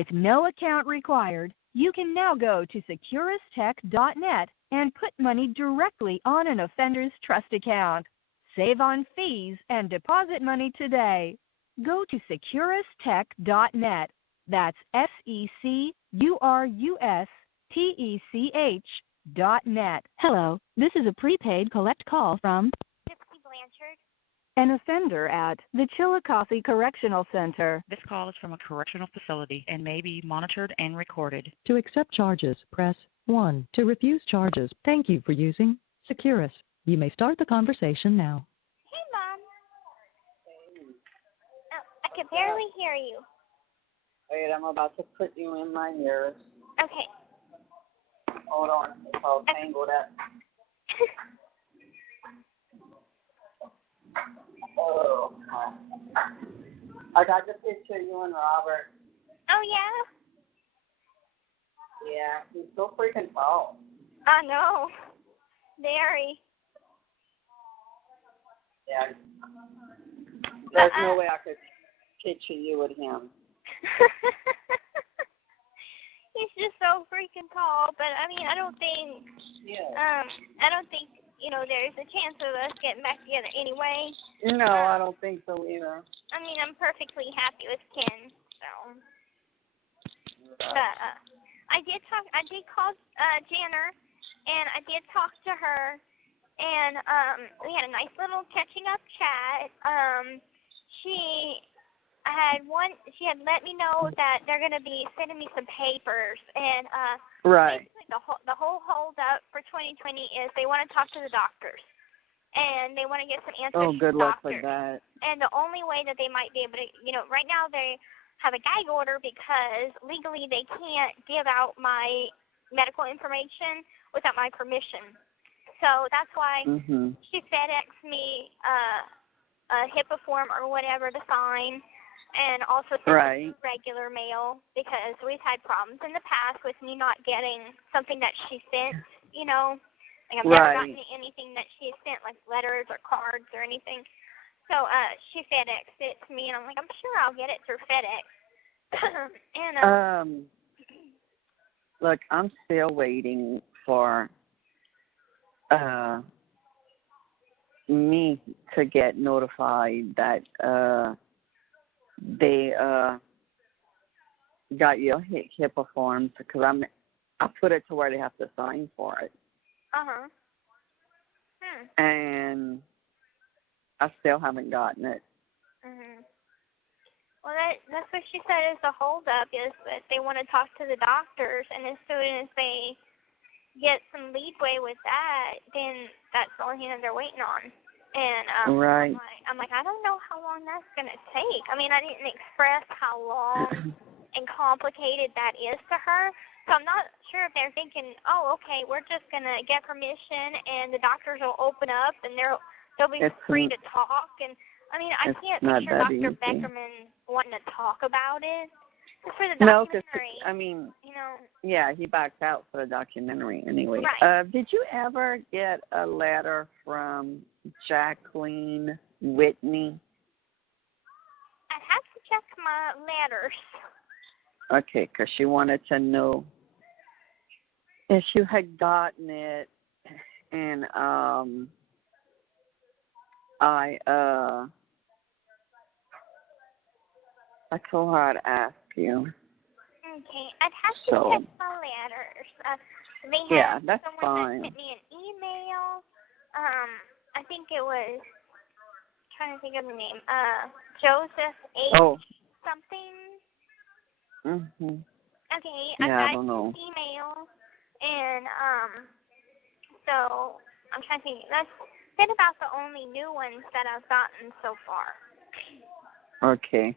With no account required, you can now go to securustech.net and put money directly on an offender's trust account. Save on fees and deposit money today. Go to securustech.net. That's SECURUSTECH.net. Hello, this is a prepaid collect call from Gypsy Blanchard. an offender at the Chillicothe Correctional Center. This call is from a correctional facility and may be monitored and recorded. To accept charges, press 1. To refuse charges, thank you for using Securus. You may start the conversation now. Hey, Mom. Oh, I can barely hear you. Wait, I'm about to put you in my ears. Okay. Hold on, it's all tangled up. Oh, I got the picture of you and Robert. Oh, yeah? Yeah, he's so freaking tall. I know. Very. Yeah. There's no way I could picture you with him. He's just so freaking tall, but I mean, I don't think, there's a chance of us getting back together anyway. No, I don't think so either. I mean, I'm perfectly happy with Ken, so. But I did call Jenner, and I did talk to her, and we had a nice little catching up chat. She had let me know that they're going to be sending me some papers, and right. The whole hold up for 2020 is they want to talk to the doctors, and they want to get some answers Oh, good from the luck doctors. with that. And the only way that they might be able to, right now they have a gag order because legally they can't give out my medical information without my permission. So that's why she FedExed me a HIPAA form or whatever to sign, and also sent regular mail because we've had problems in the past with me not getting something that she sent, Like I've never gotten anything that she sent, like letters or cards or anything. So she FedExed it to me, and I'm like, I'm sure I'll get it through FedEx. And look, I'm still waiting for me to get notified that they got your HIPAA forms because I put it to where they have to sign for it. And I still haven't gotten it. Well, that's what she said is the holdup is that they want to talk to the doctors, and as soon as they get some leadway with that, then that's the only thing that they're waiting on. And I'm like, I don't know how long that's going to take. I mean, I didn't express how long and complicated that is to her. So I'm not sure if they're thinking, oh, okay, we're just going to get permission and the doctors will open up and they'll be free to talk. And, I mean, I can't picture Dr. Beckerman wanting to talk about it. Just for the documentary. Yeah, he backed out for the documentary anyway. Right. Did you ever get a letter from Jacqueline Whitney? I'd have to check my letters. Okay, because she wanted to know if you had gotten it, and I told her I'd ask you. Okay, I'd have to check my letters. They have that's someone fine. that sent me an email. I think it was, trying to think of the name, Joseph H. something. Okay, I got an email, and so I'm trying to think. That's been about the only new ones that I've gotten so far. Okay.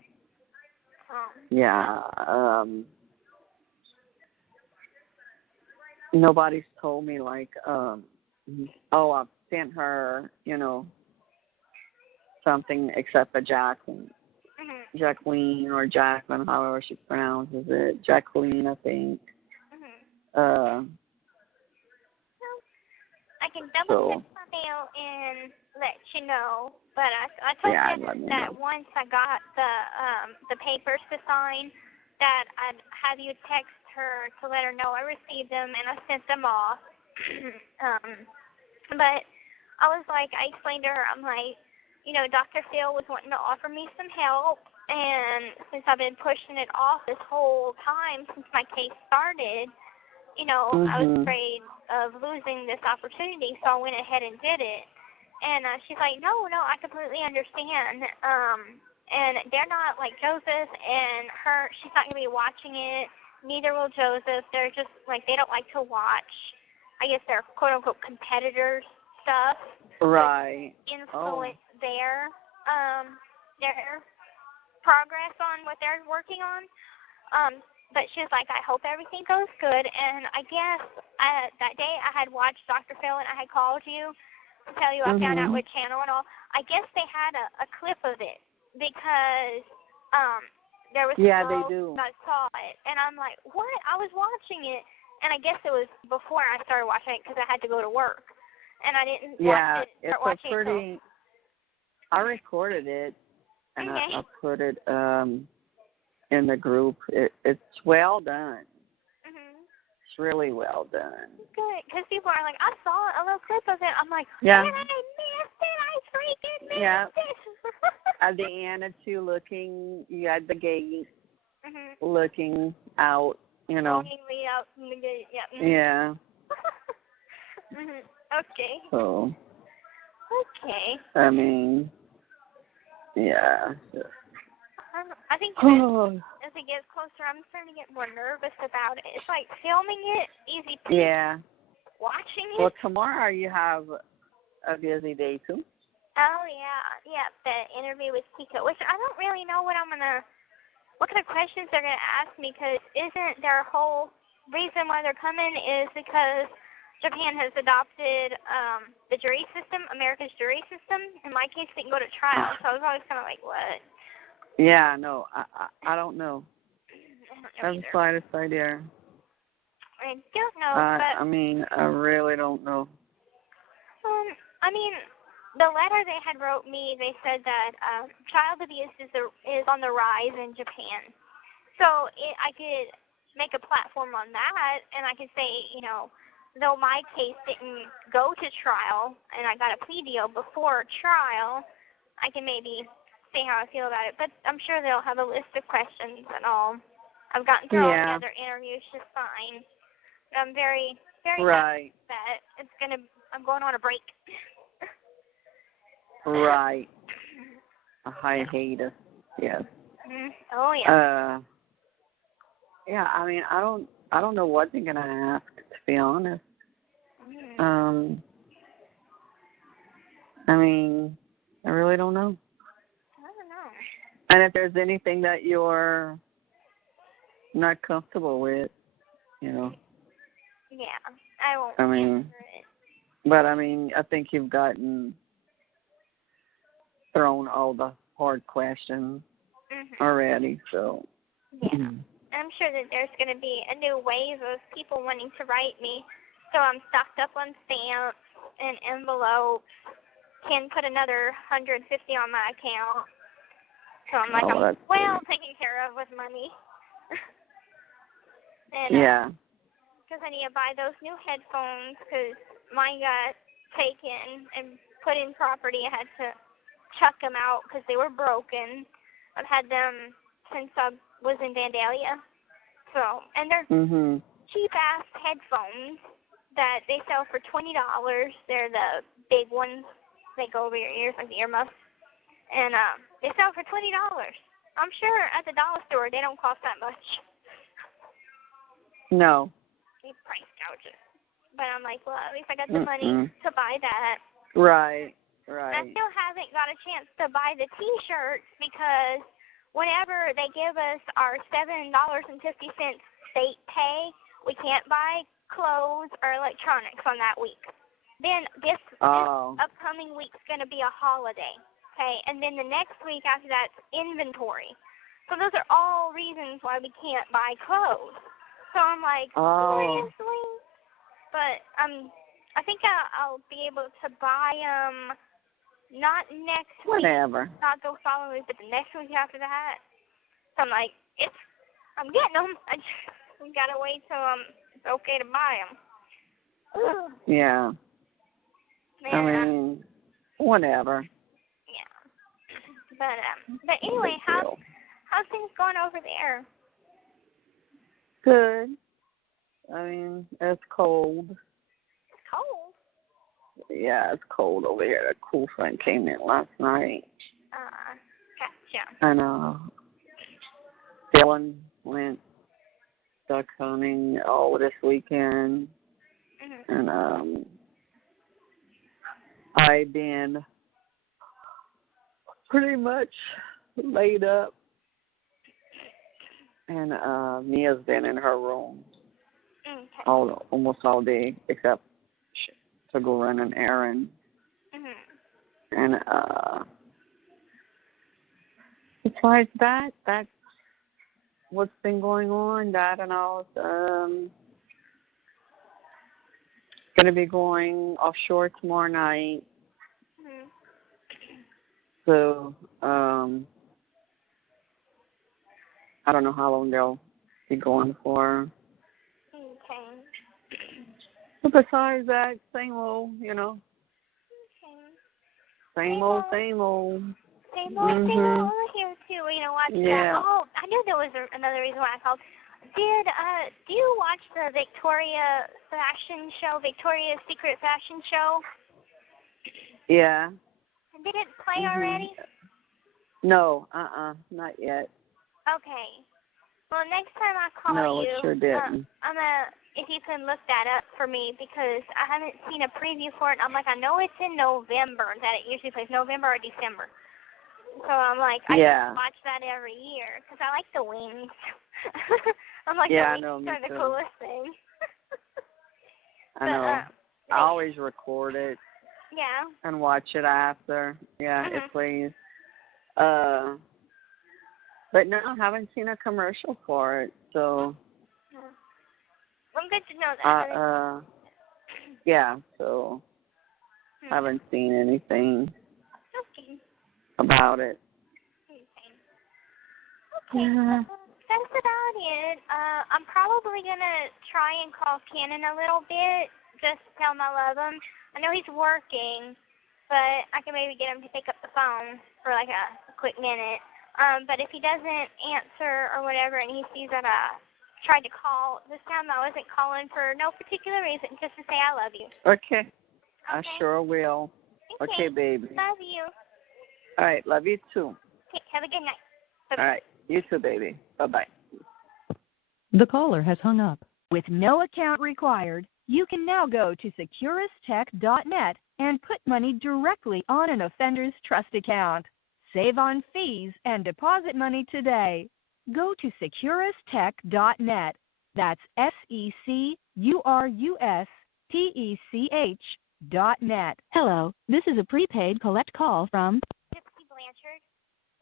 Nobody's told me like, I've sent her, something except for Jacqueline. Jacqueline or Jacqueline, however she pronounces it. Jacqueline, I think. I can double check my mail and let you know. But I told you that once I got the papers to sign, that I'd have you text her to let her know I received them and I sent them off. But I was like, I explained to her, I'm like, Dr. Phil was wanting to offer me some help, and since I've been pushing it off this whole time since my case started, I was afraid of losing this opportunity, so I went ahead and did it. And she's like, no, I completely understand. And they're not like Joseph and her. She's not going to be watching it. Neither will Joseph. They're just like, they don't like to watch, I guess, their quote-unquote competitors' stuff. Right. Influence their progress on what they're working on. But she was like, I hope everything goes good. And I guess that day I had watched Dr. Phil and I had called you to tell you I found out what channel and all. I guess they had a clip of it because there was they do. I saw it. And I'm like, what? I was watching it. And I guess it was before I started watching it because I had to go to work. And I didn't start watching it. I recorded it and I put it in the group. It's well done. It's really well done. Good, because people are like, I saw a little clip of it. I'm like, yeah. Man, I missed it. I freaking missed it. At the end, it's you looking, you had the gate looking out, Longingly out from the gate, Yeah. Okay. So. Okay. I mean, yeah. I think as it gets closer, I'm starting to get more nervous about it. It's like filming it, easy peasy. Yeah. Watching it. Well, tomorrow you have a busy day too. Oh yeah, the interview with Kiko, which I don't really know what kind of questions they're gonna ask me, because isn't their whole reason why they're coming is because Japan has adopted the jury system, America's jury system. In my case, they can go to trial, so I was always kind of like, what? Yeah, no, I don't know. That's the slightest idea. I don't know, but... I mean, I really don't know. I mean, the letter they had wrote me, they said that child abuse is on the rise in Japan. So I could make a platform on that, and I could say, though my case didn't go to trial, and I got a plea deal before trial, I can maybe say how I feel about it. But I'm sure they'll have a list of questions and all. I've gotten through all the other interviews just fine. I'm very, very happy that I'm going on a break. Right. A hiatus, yes. Oh yeah. Yeah, I mean, I don't know what they're gonna ask, to be honest. I mean, I really don't know. I don't know. And if there's anything that you're not comfortable with, Yeah, I won't. I mean, but I mean, I think you've thrown all the hard questions already, so. Yeah. I'm sure that there's going to be a new wave of people wanting to write me. So I'm stocked up on stamps and envelopes. Can put another $150 on my account. So I'm like, I'm well taken care of with money. And, because I need to buy those new headphones, because mine got taken and put in property. I had to chuck them out because they were broken. I've had them since I was in Vandalia. So, and they're cheap-ass headphones that they sell for $20. They're the big ones. They go over your ears like the earmuffs. And they sell for $20. I'm sure at the dollar store they don't cost that much. No. They price gouges. But I'm like, well, at least I got the money to buy that. Right. I still haven't got a chance to buy the T-shirts because whenever they give us our $7.50 state pay, we can't buy clothes or electronics on that week. Then this upcoming week's going to be a holiday, okay? And then the next week after that's inventory. So those are all reasons why we can't buy clothes. So I'm like, seriously? But I think I'll be able to buy them not next week. Whatever. Not the following week, but the next week after that. So I'm like, it's I'm getting them. I just gotta wait till it's okay to buy them. Yeah. I mean, whatever. Yeah. But anyway, how's things going over there? Good. I mean, it's cold. It's cold. Yeah, it's cold over here. The cool front came in last night. Gotcha. And Dylan went duck hunting all this weekend. Mhm. And I've been pretty much laid up. And Mia's been in her room Okay. almost all day, except to go run an errand. Mhm. And besides that's what's been going on. That and all. Going to be going offshore tomorrow night. Mhm. So I don't know how long they'll be going for. Okay. But besides that, same old, Okay. Same old, same old. Same old over here too. You know, watch Yeah. that. Oh, I knew there was another reason why I called. Do you watch the Victoria's Secret Fashion Show? Yeah. Did it play already? No, not yet. Okay. Well, next time I call No, you, it sure didn't. if you can look that up for me, because I haven't seen a preview for it. I'm like, I know it's in November that it usually plays, November or December. So I'm like, I just watch that every year because I like the wings. I'm like, yeah, the wings I know, are the too. coolest thing. I know. I always record it. Yeah. And watch it after. Yeah, it plays. But no, I haven't seen a commercial for it, so. Well, good to know that. Yeah, so haven't seen anything about it. Okay. Yeah. That's about it. I'm probably gonna try and call Cannon a little bit, just to tell him I love him. I know he's working, but I can maybe get him to pick up the phone for like a quick minute. But if he doesn't answer or whatever, and he sees that I tried to call, this time I wasn't calling for no particular reason, just to say I love you. Okay. I sure will. Okay, baby. Love you. All right, love you too. Okay, have a good night. Bye-bye. All right, you too, baby. Bye-bye. The caller has hung up. With no account required, you can now go to securustech.net and put money directly on an offender's trust account. Save on fees and deposit money today. Go to securustech.net. That's SECURUSTECH.net. Hello, this is a prepaid collect call from Gypsy Blanchard.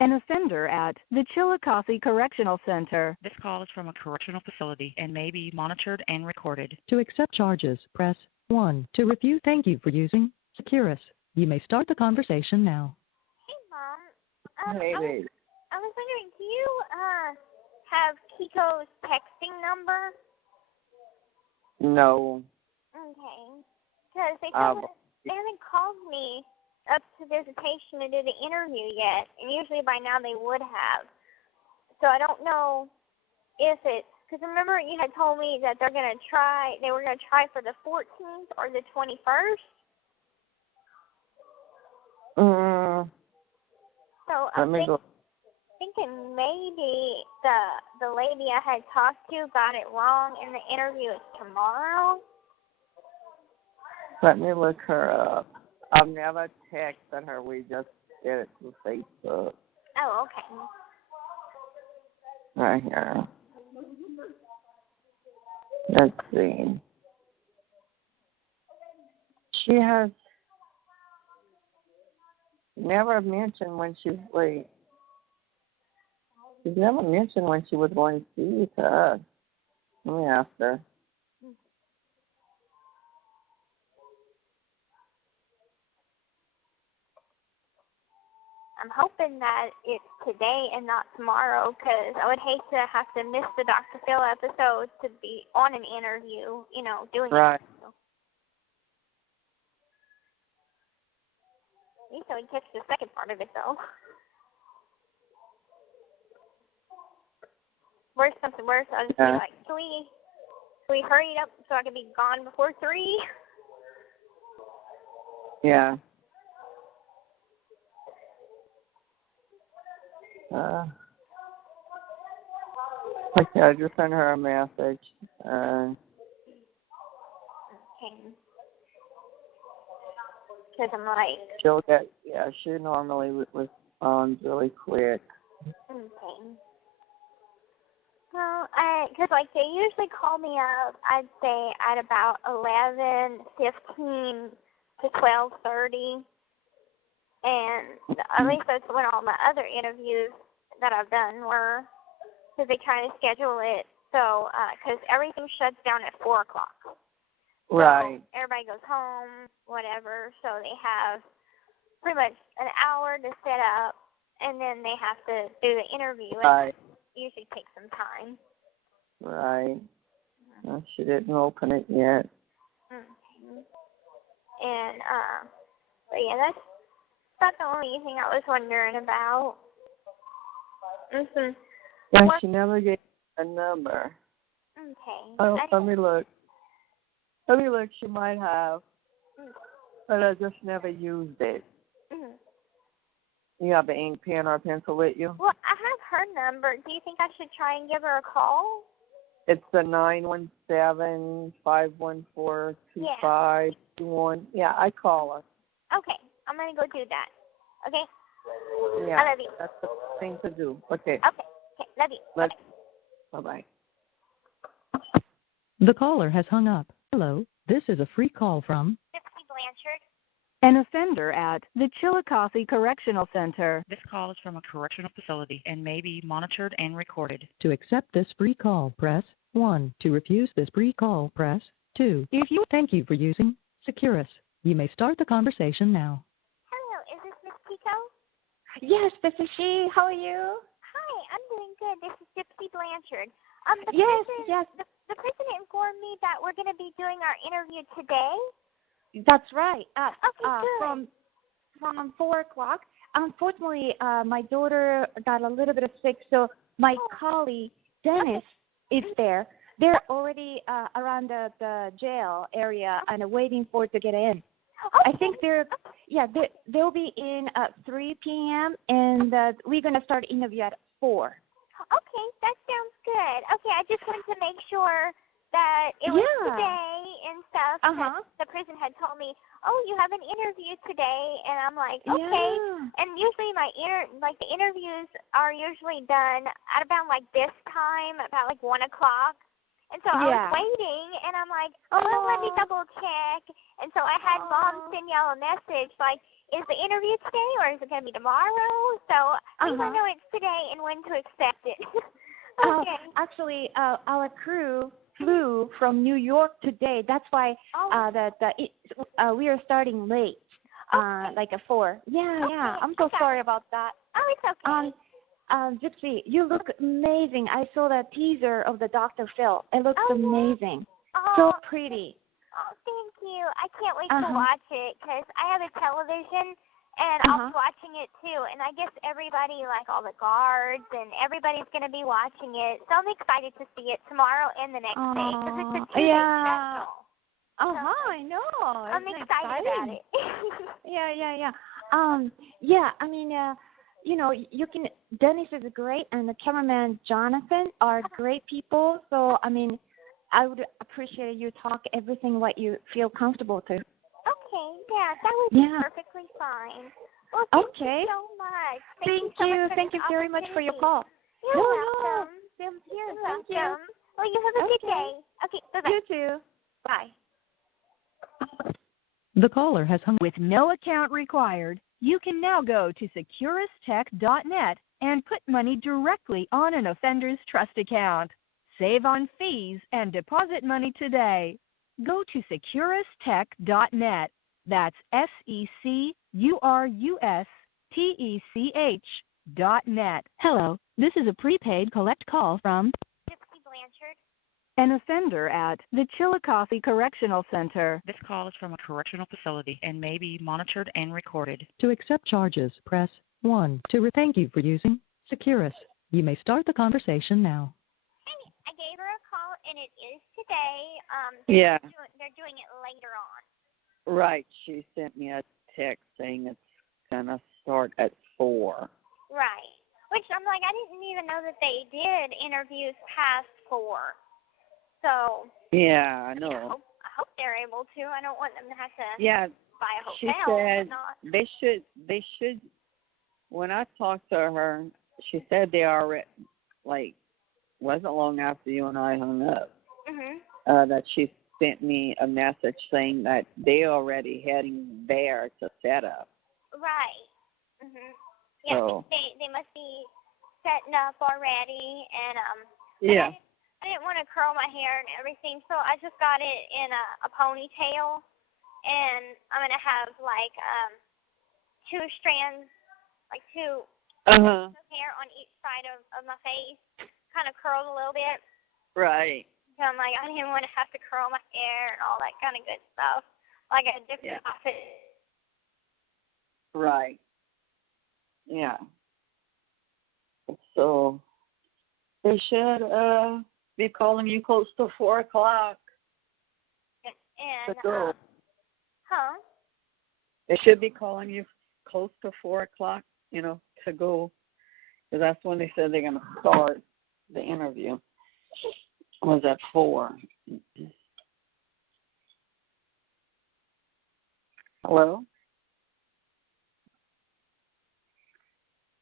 an offender at the Chillicothe Correctional Center. This call is from a correctional facility and may be monitored and recorded. To accept charges, press 1. To refuse, thank you for using Securus. You may start the conversation now. Hey, Mom. Hey, baby. I was wondering, do you have Kiko's texting number? No. Okay. Because they haven't called me up to visitation to do the interview yet, and usually by now they would have. So I don't know if it's, because remember you had told me that they were going to try for the 14th or the 21st? So I'm thinking maybe the lady I had talked to got it wrong and the interview is tomorrow. Let me look her up. I've never texted her. We just did it through Facebook. Oh, okay. Right here. Let's see. She has never mentioned when she's never mentioned when she was going to see to us. Let me ask her. I'm hoping that it's today and not tomorrow, because I would hate to have to miss the Dr. Phil episode to be on an interview, doing Right. it. So. At least I would catch the second part of it, though. Worst comes to worst, I'll just be like, can we hurry it up so I can be gone before 3? Yeah. Okay, I just sent her a message. Okay. Because I'm like... She normally responds really quick. Okay. Well, because they usually call me up, I'd say at about 11:15 to 12:30, and at least that's when all my other interviews that I've done were, because they try to schedule it so, because everything shuts down at 4 o'clock. Right. So everybody goes home, whatever, so they have pretty much an hour to set up, and then they have to do the interview. Right. Usually takes some time. Right. No, she didn't open it yet. Mm-hmm. And but yeah, that's the only thing I was wondering about. Mhm. Yeah, she never gave a number. Okay. Oh, let me look. She might have, but I just never used it. Mhm. You have an ink pen or a pencil with you? Well, I have her number. Do you think I should try and give her a call? It's the 917-514-2521. Yeah, I call her. Okay, I'm gonna go do that. Okay. Yeah, I love you. that's the thing to do. Okay. Okay, love you. Bye-bye. The caller has hung up. Hello, this is a free call from Gypsy Blanchard. An offender at the Chillicothe Correctional Center. This call is from a correctional facility and may be monitored and recorded. To accept this free call, press 1. To refuse this free call, press 2. Thank you for using Securus. You may start the conversation now. Hello, is this Miss Pico? Yes, this is she. How are you? Hi, I'm doing good. This is Gypsy Blanchard. The president informed me that we're going to be doing our interview today. That's right. Okay, good. From 4 o'clock. Unfortunately, my daughter got a little bit sick, so my colleague Dennis is there. They're already around the jail area and waiting for it to get in. Okay. I think they'll be in at 3 p.m. and we're gonna start interview at 4. Okay, that sounds good. Okay, I just wanted to make sure that it was today and stuff. The prison had told me, "Oh, you have an interview today," and I'm like, "Okay." Yeah. And usually the interviews are usually done at about like this time, about like 1 o'clock. And so I was waiting, and I'm like, let me double check. And so I had Mom send y'all a message like, is the interview today or is it going to be tomorrow? So I know it's today and when to expect it. Okay. Actually, our crew flew from New York today. That's why we are starting late, like at 4. Yeah. I'm so sorry about that. Oh, it's okay. Gypsy, you look amazing. I saw the teaser of the Dr. Phil. It looks amazing. So pretty. Oh, thank you. I can't wait to watch it because I have a television and I'll be watching it too. And I guess everybody, like all the guards and everybody's going to be watching it. So I'm excited to see it tomorw and the next day because it's a 2-day special. I know. I'm excited about it. Yeah. I mean, Dennis is great, and the cameraman Jonathan are great people. So, I mean, I would appreciate you talk everything what you feel comfortable to. Okay, yeah, that would be perfectly fine. Well, thank you so much. Thank you very much for your call. You're welcome. You're welcome. Well, you have a good day. Okay, bye-bye. You too. Bye. The caller has hung. With no account required, you can now go to securustech.net and put money directly on an offender's trust account. Save on fees and deposit money today. Go to securustech.net. That's securustech.net. techdot.net. Hello, this is a prepaid collect call from Gypsy Blanchard. an offender at the Chillicothe Correctional Center. This call is from a correctional facility and may be monitored and recorded. To accept charges, press 1. Thank you for using Securus. You may start the conversation now. Hey, I gave her a call, and it is today. Yeah. They're doing it later on. Right. She sent me a text saying it's going to start at 4. Right. Which I'm like, I didn't even know that they did interviews past 4. So. Yeah, I know. I hope they're able to. I don't want them to have to buy a hotel. She said they should. When I talked to her, she said they already, wasn't long after you and I hung up, that she sent me a message saying that they already heading there to set up. Right. Yeah, So, they must be setting up already, and yeah. I didn't want to curl my hair and everything, so I just got it in a ponytail, and I'm gonna have two strands, two of hair on each side of my face, kind of curled a little bit. Right. So I'm like, I didn't want to have to curl my hair and all that kind of good stuff, like a different outfit. Right. Yeah. So they should be calling you close to 4 o'clock And to go. They should be calling you close to 4 o'clock, to go, because that's when they said they're going to start the interview. Was at 4. Hello?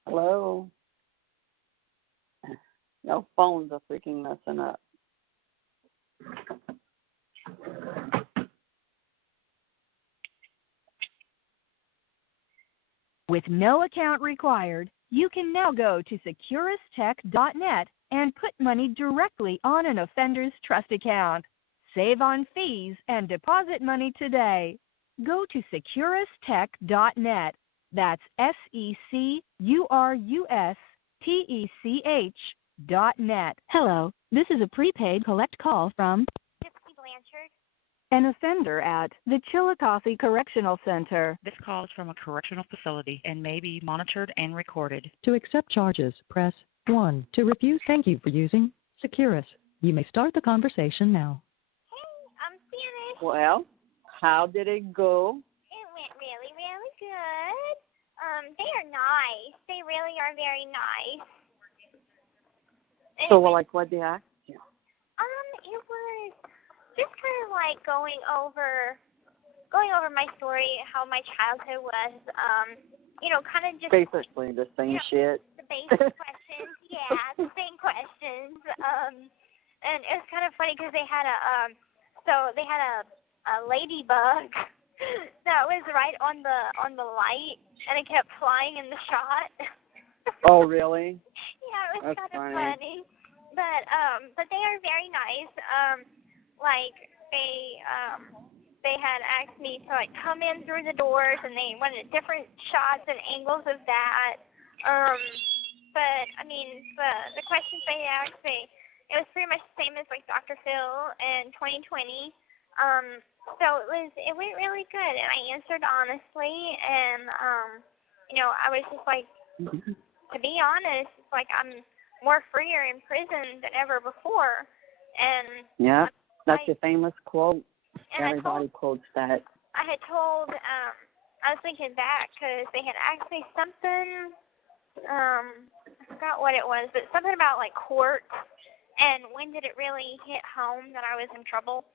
Hello? No, phones are freaking messing up. With no account required, you can now go to securustech.net and put money directly on an offender's trust account. Save on fees and deposit money today. Go to securustech.net. That's SECURUSTECH.net. Hello, this is a prepaid collect call from Gypsy Blanchard. an offender at the Chillicothe Correctional Center. This call is from a correctional facility and may be monitored and recorded. To accept charges, press 1. To refuse, thank you for using Securus. You may start the conversation now. Hey, I'm finished. Well, how did it go? It went really, really good. They are nice. They really are very nice. So, what they asked you? It was just kind of like going over my story, how my childhood was. Kind of just Basically the same shit. The basic questions, the same questions. And it was kind of funny because they had a ladybug that was right on the light, and it kept flying in the shot. Oh, really? Yeah, it was That's kind of funny. But they are very nice. They had asked me to come in through the doors, and they wanted different shots and angles of that. But I mean, the questions they asked me, it was pretty much the same as Dr. Phil in 2020. So it went really good, and I answered honestly, and I was just to be honest, I'm more freer in prison than ever before, and yeah, that's your famous quote. And everybody quotes that. I had told, I was thinking back because they had asked me something, I forgot what it was, but something about court and when did it really hit home that I was in trouble.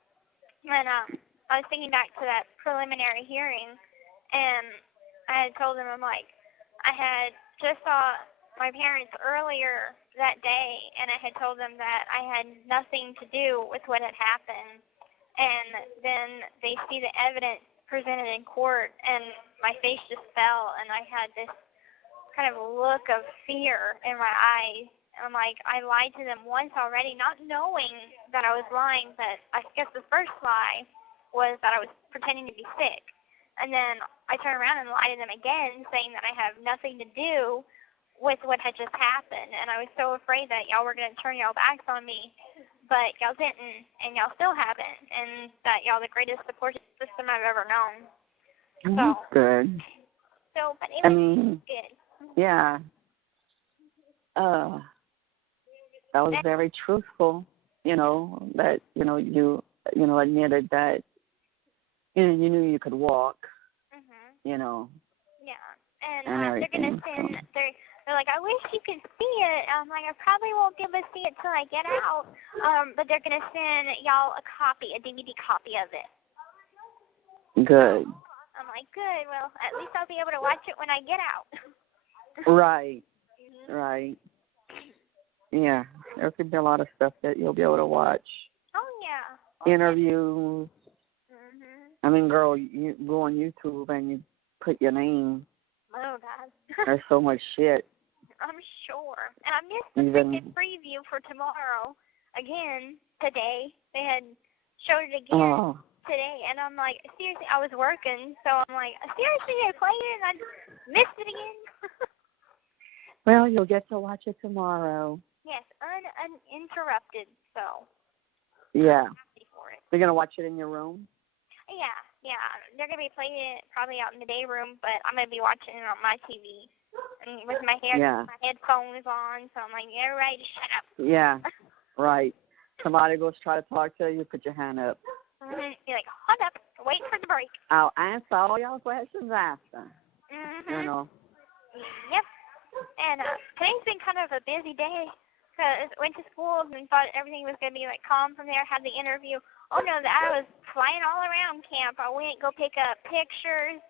And I was thinking back to that preliminary hearing, and I had told them, I had just saw my parents earlier that day, and I had told them that I had nothing to do with what had happened. And then they see the evidence presented in court, and my face just fell, and I had this kind of look of fear in my eyes. And I lied to them once already, not knowing that I was lying, but I guess the first lie was that I was pretending to be sick. And then I turn around and lie to them again, saying that I have nothing to do with what had just happened. And I was so afraid that y'all were going to turn y'all backs on me, but y'all didn't, and y'all still haven't, and that y'all the greatest support system I've ever known. So That's good. So, but it was good. Yeah. That was very truthful. That you admitted that you knew you could walk. Yeah, and they're everything. gonna send. They're like, I wish you could see it. I'm like, I probably won't be able to see it till I get out. But they're gonna send y'all a DVD copy of it. Good. I'm like, good. Well, at least I'll be able to watch it when I get out. Right. Right. Yeah, there could be a lot of stuff that you'll be able to watch. Oh yeah. Interviews. I mean, girl, you go on YouTube and you put your name. Oh God. There's so much shit. I'm sure. And I missed the freaking preview for tomorrow. Again, today. They had showed it again today. And I'm like, seriously, I was working. So I'm like, seriously, they played it and I missed it again? Well, you'll get to watch it tomorrow. Yes, uninterrupted. So. Yeah. I'm happy for it. You're going to watch it in your room? Yeah. They're going to be playing it probably out in the day room, but I'm going to be watching it on my TV. And with my headphones on, so I'm like, yeah, right, shut up. Yeah, right. Somebody goes try to talk to you, put your hand up. You're like, hold up, wait for the break. I'll answer all y'all questions after. Yep. And today's been kind of a busy day, because I went to school and thought everything was going to be, like, calm from there, had the interview. Oh, no, I was flying all around camp. I went go pick up pictures.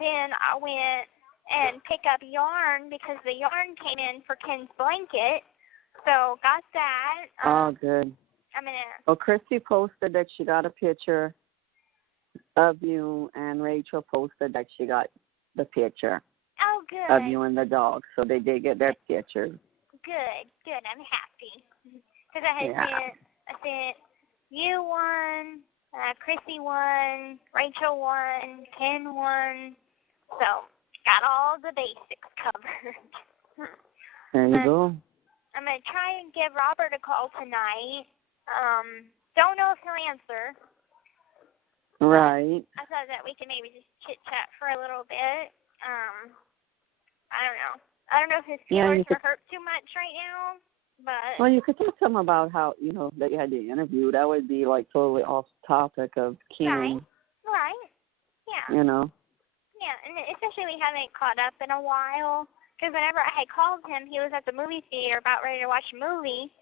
Then I went and pick up yarn because the yarn came in for Ken's blanket. So got that. Good. I'm gonna. Well, Kristy posted that she got a picture of you, and Rachel posted that she got the picture of you and the dog. So they did get their pictures. Good. I'm happy because I sent you one, Kristy one, Rachel one, Ken one. So. Got all the basics covered. There you go. I'm going to try and give Robert a call tonight. Don't know if he'll answer. Right. I thought that we could maybe just chit-chat for a little bit. I don't know. I don't know if his feelings are hurt too much right now. But well, you could talk to him about how, that you had the interview. That would be, like, totally off topic of Ken. Right. Yeah. Yeah, and especially we haven't caught up in a while. Because whenever I had called him, he was at the movie theater about ready to watch a movie.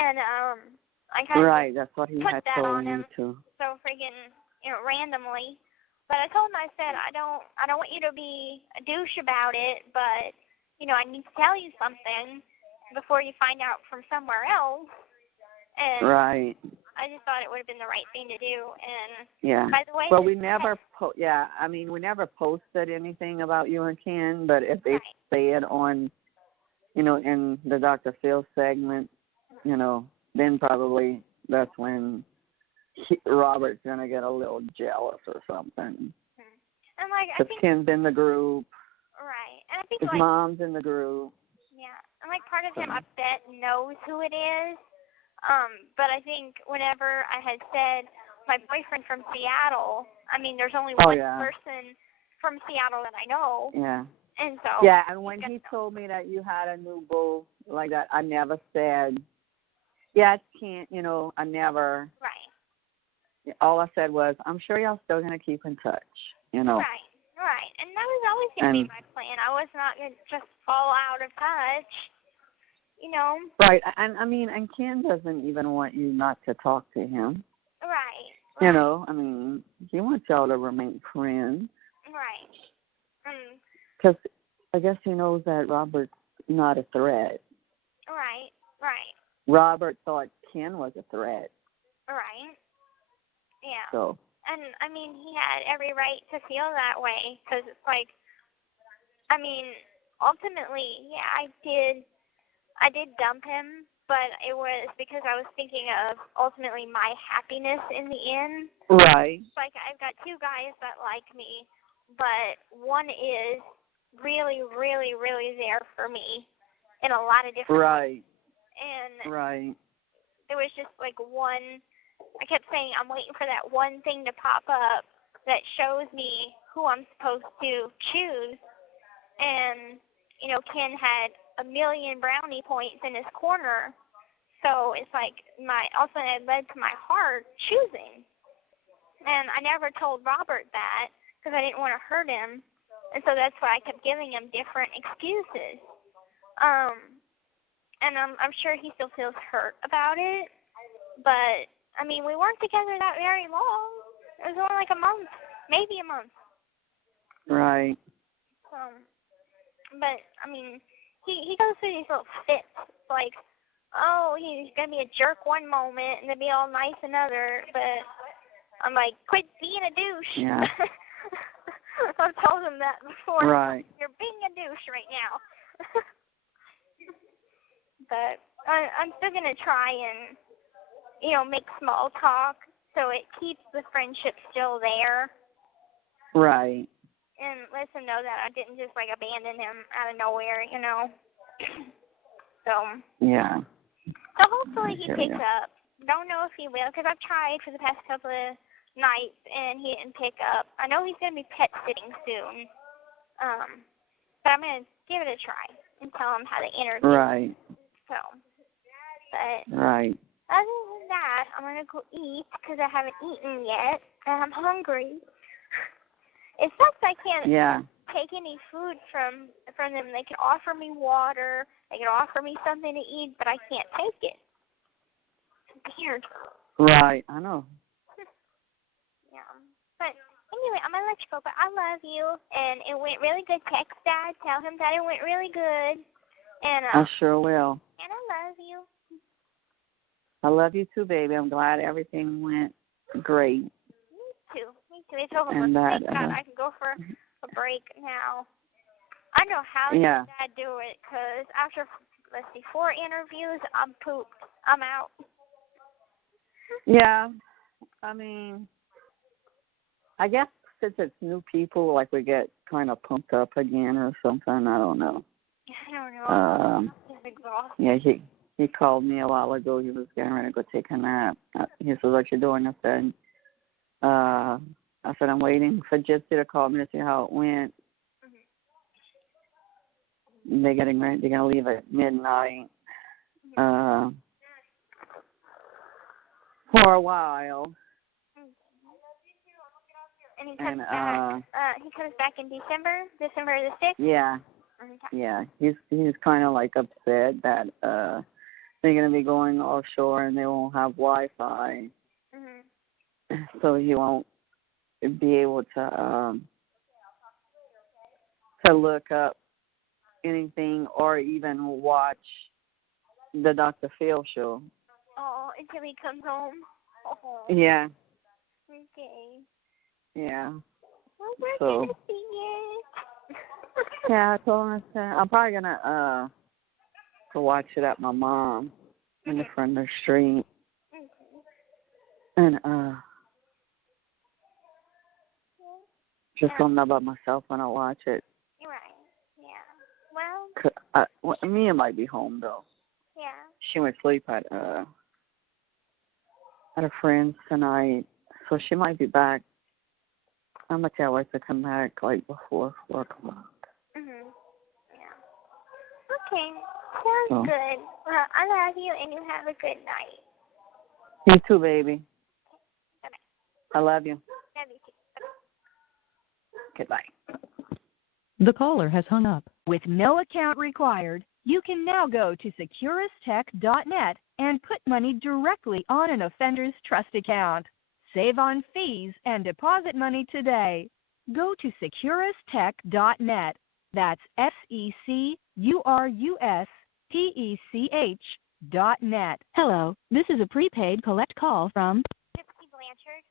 And I kind of that's what he put had that told on him me too. so freaking, randomly. But I told him, I said, I don't want you to be a douche about it, but, I need to tell you something before you find out from somewhere else. And I just thought it would have been the right thing to do. And by the way, well, we never we never posted anything about you and Ken, but if they say it on, in the Dr. Phil segment, then probably that's when Robert's gonna get a little jealous or something. And I think Ken's in the group. Right. And I think his mom's in the group. Yeah. And part of him, I bet, knows who it is. But I think whenever I had said my boyfriend from Seattle, there's only one person from Seattle that I know. Yeah. And so. Yeah, and when he told me that you had a new boo like that, I never said, it's Ken, I never. Right. All I said was, I'm sure y'all still going to keep in touch, Right. And that was always going to be my plan. I was not going to just fall out of touch. Right, and Ken doesn't even want you not to talk to him. Right. He wants y'all to remain friends. Right. Because I guess he knows that Robert's not a threat. Right. Robert thought Ken was a threat. Right. Yeah. So. And, he had every right to feel that way, because it's ultimately, I did dump him, but it was because I was thinking of ultimately my happiness in the end. Right. Like, I've got two guys that like me, but one is really, really, really there for me in a lot of different ways. And it was just like one, I kept saying, I'm waiting for that one thing to pop up that shows me who I'm supposed to choose. And, you know, Ken had a million brownie points in his corner. So it's like also it led to my heart choosing. And I never told Robert that because I didn't want to hurt him. And so that's why I kept giving him different excuses. And I'm sure he still feels hurt about it. But, I mean, we weren't together that very long. It was only like a month, maybe a month. Right. But, I mean, he goes through these little fits. Like, oh, he's going to be a jerk one moment and then be all nice another. But I'm like, quit being a douche. Yeah. I've told him that before. Right. You're being a douche right now. But I'm still going to try and, you know, make small talk so it keeps the friendship still there. Right. And lets him know that I didn't just, like, abandon him out of nowhere, you know. So. Yeah. So hopefully he picks up. Don't know if he will because I've tried for the past couple of nights and he didn't pick up. I know he's going to be pet sitting soon. But I'm going to give it a try and tell him how to interview. Right. So, but right. Other than that, I'm going to go eat because I haven't eaten yet, and I'm hungry. It sucks I can't take any food from them. They can offer me water, they can offer me something to eat, but I can't take it. It's weird. Right, I know. Yeah. But anyway, I'm going to let you go, but I love you, and it went really good. Text Dad, tell him that it went really good. And I sure will. And I love you. I love you too, baby. I'm glad everything went great. Me too. It's over. And that, thank God I can go for a break now. I know how Dad do it because after, 4 interviews, I'm pooped. I'm out. Yeah. I mean, I guess since it's new people, like we get kind of pumped up again or something. I don't know. I don't know. It's exhausting. Yeah, he called me a while ago. He was getting ready to go take a nap. He said, "What you doing?" I said, "I'm waiting for Gypsy to call me to see how it went." Mm-hmm. They're getting ready. They're gonna leave at midnight. For a while. And he comes back. He comes back in December the 6th. Yeah. Yeah, he's kind of like upset that they're gonna be going offshore and they won't have Wi-Fi, so he won't be able to look up anything or even watch the Dr. Phil show. Oh, until he comes home. Oh. Yeah. Okay. Yeah. Well, we're gonna see it. Yeah, I told him I'm probably gonna go watch it at my mom in the front of the street. And just don't know about myself when I watch it. Right. Yeah. Well. Mia might be home though. Yeah. She went to sleep at a friend's tonight, so she might be back. I'm gonna tell her to come back like before 4 o'clock. Yeah. Okay. Sounds good. Well, I love you, and you have a good night. You too, baby. Bye-bye. I love you. Love you too. Goodbye. The caller has hung up. With no account required, you can now go to securustech.net and put money directly on an offender's trust account. Save on fees and deposit money today. Go to securustech.net. That's SECURUSTECH.net. Hello, this is a prepaid collect call from Gypsy Blanchard.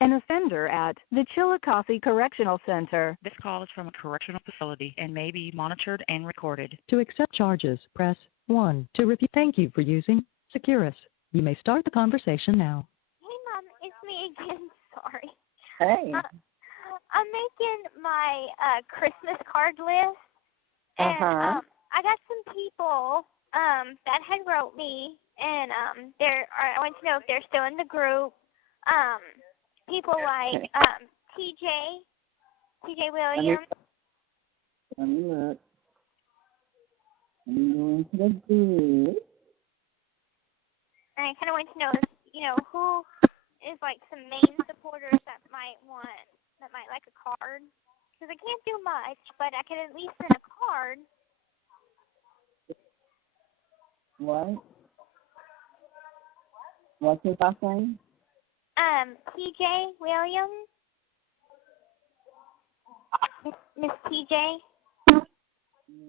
an offender at the Chillicothe Correctional Center. This call is from a correctional facility and may be monitored and recorded. To accept charges, press 1 to repeat. Thank you for using Securus. You may start the conversation now. Hey, Mom, it's me again. Sorry. Hey. I'm making my Christmas card list, and I got some people that had wrote me, and I want to know if they're still in the group. People like TJ Williams. Let me look. Let me go into the group. And I kind of want to know, who is like some main supporters that might like a card. Because I can't do much, but I can at least send a card. What? What's his last name? TJ Williams. Miss TJ.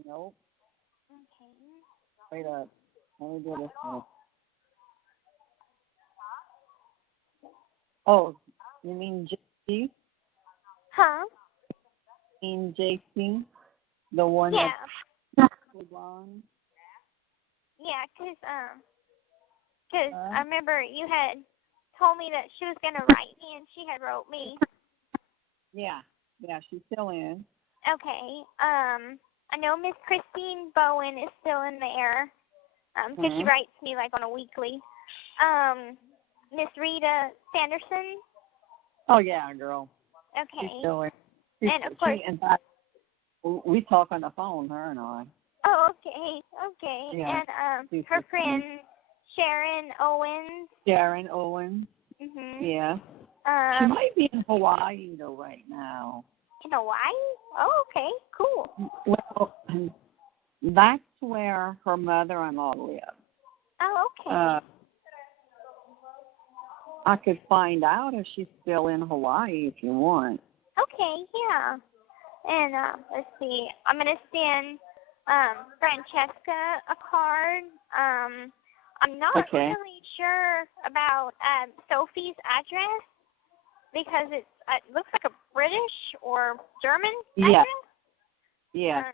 Nope. Okay. Wait up. Let me do this one. Oh, you mean JC? Huh? You mean JC? The one Yeah. that's blonde? Yeah, because I remember you had told me that she was going to write me, and she had wrote me. Yeah, she's still in. Okay. I know Miss Christine Bowen is still in there, because she writes me like on a weekly. Miss Rita Sanderson. Oh yeah, girl. Okay. She's still in. And of course, in fact, we talk on the phone, her and I. Oh, okay. Yeah. And her friend Sharon Owens. Sharon Owens. Mhm. Yeah. She might be in Hawaii though right now. In Hawaii? Oh, okay, cool. Well, that's where her mother-in-law lives. Oh, okay. I could find out if she's still in Hawaii if you want. Okay, yeah. And let's see. I'm gonna send Francesca a card. I'm not really sure about Sophie's address because it looks like a British or German address. Yeah.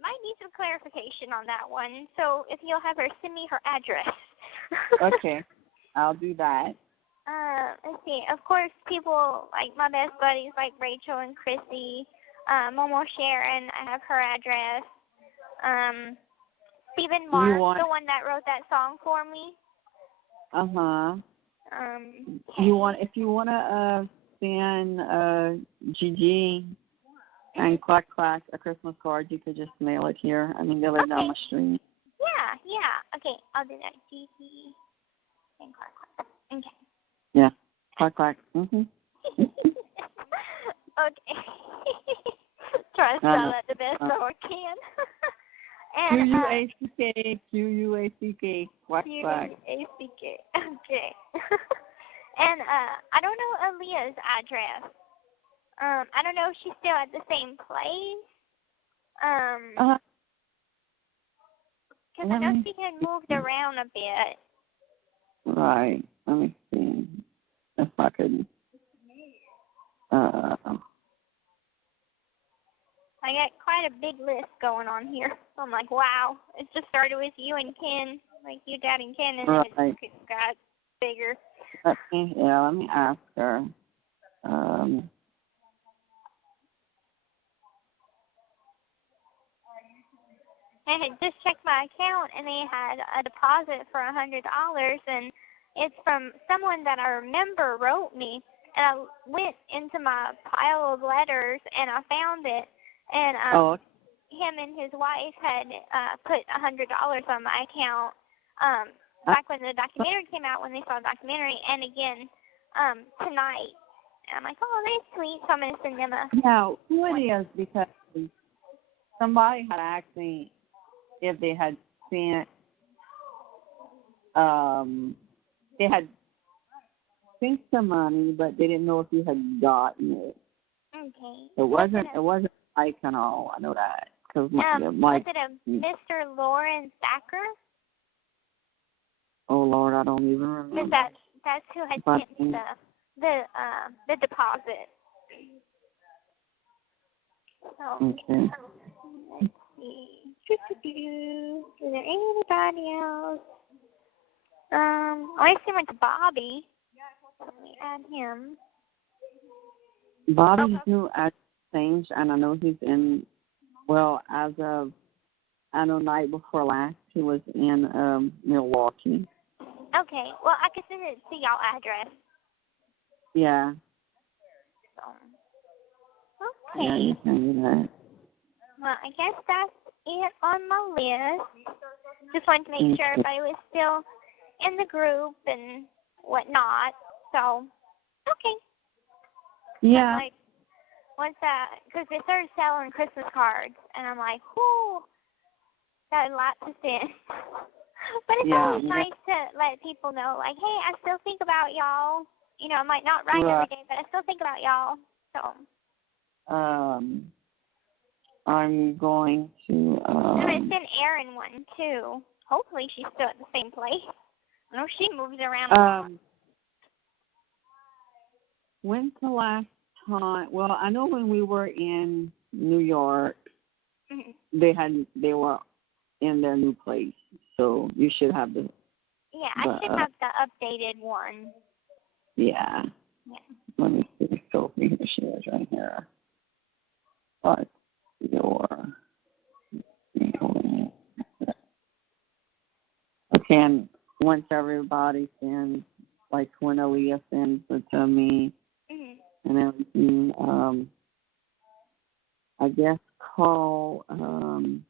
Might need some clarification on that one. So if you'll have her send me her address. Okay, I'll do that. Let's see. Of course, people like my best buddies like Rachel and Kristy, Momo Sharon. I have her address. Stephen Mark, the one that wrote that song for me. If you wanna send Gigi and Clack a Christmas card, you could just mail it here. I mean, they live down the street. Yeah. Okay, I'll do that. Gigi and Clack. Okay. Yeah, Clack. Mhm. Okay. Try to spell that the best I can. And Quack. Quack. Okay. And I don't know Aaliyah's address. I don't know if she's still at the same place. Because I know she had moved around a bit. Right. Let me see if I could. I got quite a big list going on here. I'm like, wow. It just started with you and Ken, like you, Dad, and Ken, and then it got bigger. Let me ask her. I had just checked my account, and they had a deposit for $100, and it's from someone that I remember wrote me. And I went into my pile of letters, and I found it. And him and his wife had put $100 on my account back when the documentary came out, when they saw the documentary, and again tonight. And I'm like, oh, that's sweet. So I'm going to send them a... Now, who it is, because somebody had asked me if they had sent, they had sent some money, but they didn't know if you had gotten it. Okay. It wasn't Mike and all. I know that. Cause Mike, was it a Mr. Lauren Thacker? Oh Lord, I don't even remember. Because that's who had sent me the deposit. So, okay. let's see. Is there anybody else? I see went to Bobby. Let me add him. Bobby's new address changed, and I know he's in. Well, as of I know night before last, he was in Milwaukee. Okay. Well, I can send it to y'all address. Yeah. Okay. Yeah, you can do that. Well, I guess that's it on my list. Just wanted to make sure everybody was still in the group and whatnot. So, okay. Yeah. Like, once that, because they started selling Christmas cards, and I'm like, whoo, got a lot to send. But it's always nice to let people know, like, hey, I still think about y'all. You know, I might not write every day, but I still think about y'all. So. I'm going to. I'm gonna send Erin one too. Hopefully, she's still at the same place. I know she moves around a lot. When's the last time? Well, I know when we were in New York, they were in their new place, so you should have the. Yeah, I should have the updated one. Yeah. Let me see. Sophie, here she is right here. But okay, and once everybody sends, like when Aaliyah sends it to me and everything, I guess call. I'm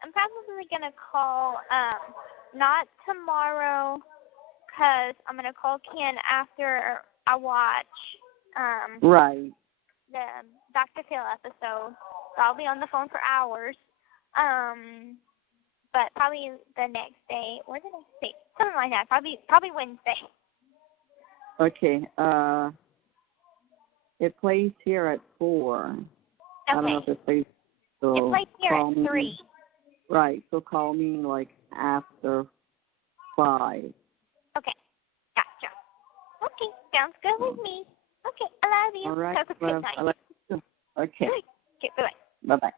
probably gonna call not tomorrow, cause I'm gonna call Ken after I watch right. the Dr. Phil episode. So I'll be on the phone for hours. But probably the next day, or the next day, something like that. Probably Wednesday. Okay. It plays here at 4. Okay. I don't know if it plays. So it plays here at 3. Right. So call me like after 5. Okay. Gotcha. Okay. Sounds good with me. Okay. I love you. All right. Have a good night. I love you. Okay. Okay. Bye. Bye-bye.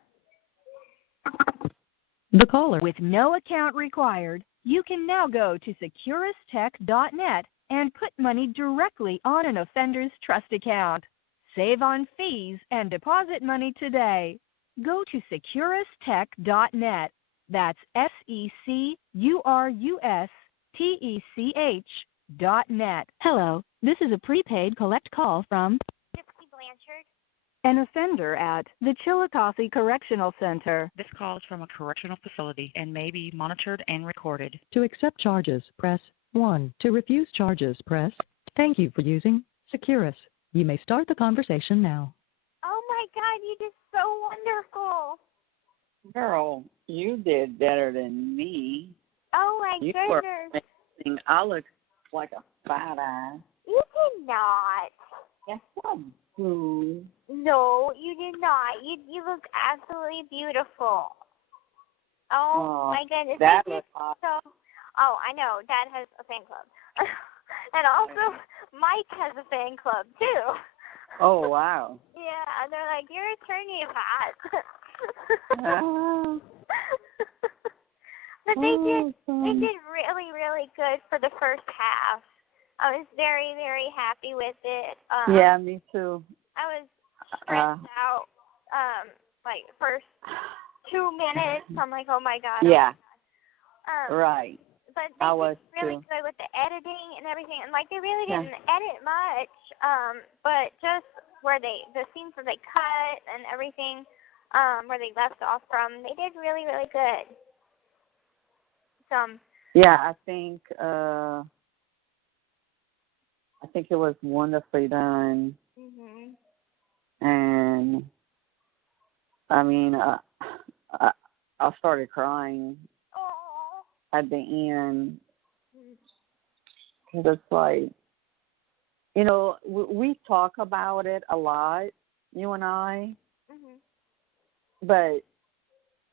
The caller. With no account required, you can now go to securustech.net and put money directly on an offender's trust account. Save on fees and deposit money today. Go to securustech.net. That's SECURUSTECH.net. Hello, this is a prepaid collect call from Gypsy Blanchard. an offender at the Chillicothe Correctional Center. This call is from a correctional facility and may be monitored and recorded. To accept charges, press 1. To refuse charges, press. Thank you for using Securus. You may start the conversation now. Oh my God, you did so wonderful. Girl, you did better than me. Oh my goodness. Were amazing. I look like a fat ass. You did not. Yes, I do. No, you did not. You look absolutely beautiful. Oh my goodness. That looks awesome. Oh, I know. Dad has a fan club. And also, Mike has a fan club, too. Oh, wow. Yeah, and they're like, your attorney is hot. But they did really, really good for the first half. I was very, very happy with it. Yeah, me too. I was stressed out, like, first 2 minutes. I'm like, oh, my God. Yeah. Right. But they was did really too. good with the editing and everything. And, like, they really didn't edit much, but just where the scenes where they cut and everything, where they left off from, they did really, really good. Yeah, I think it was wonderfully done. And I mean, I started crying at the end because it's like, you know, we talk about it a lot, you and I, but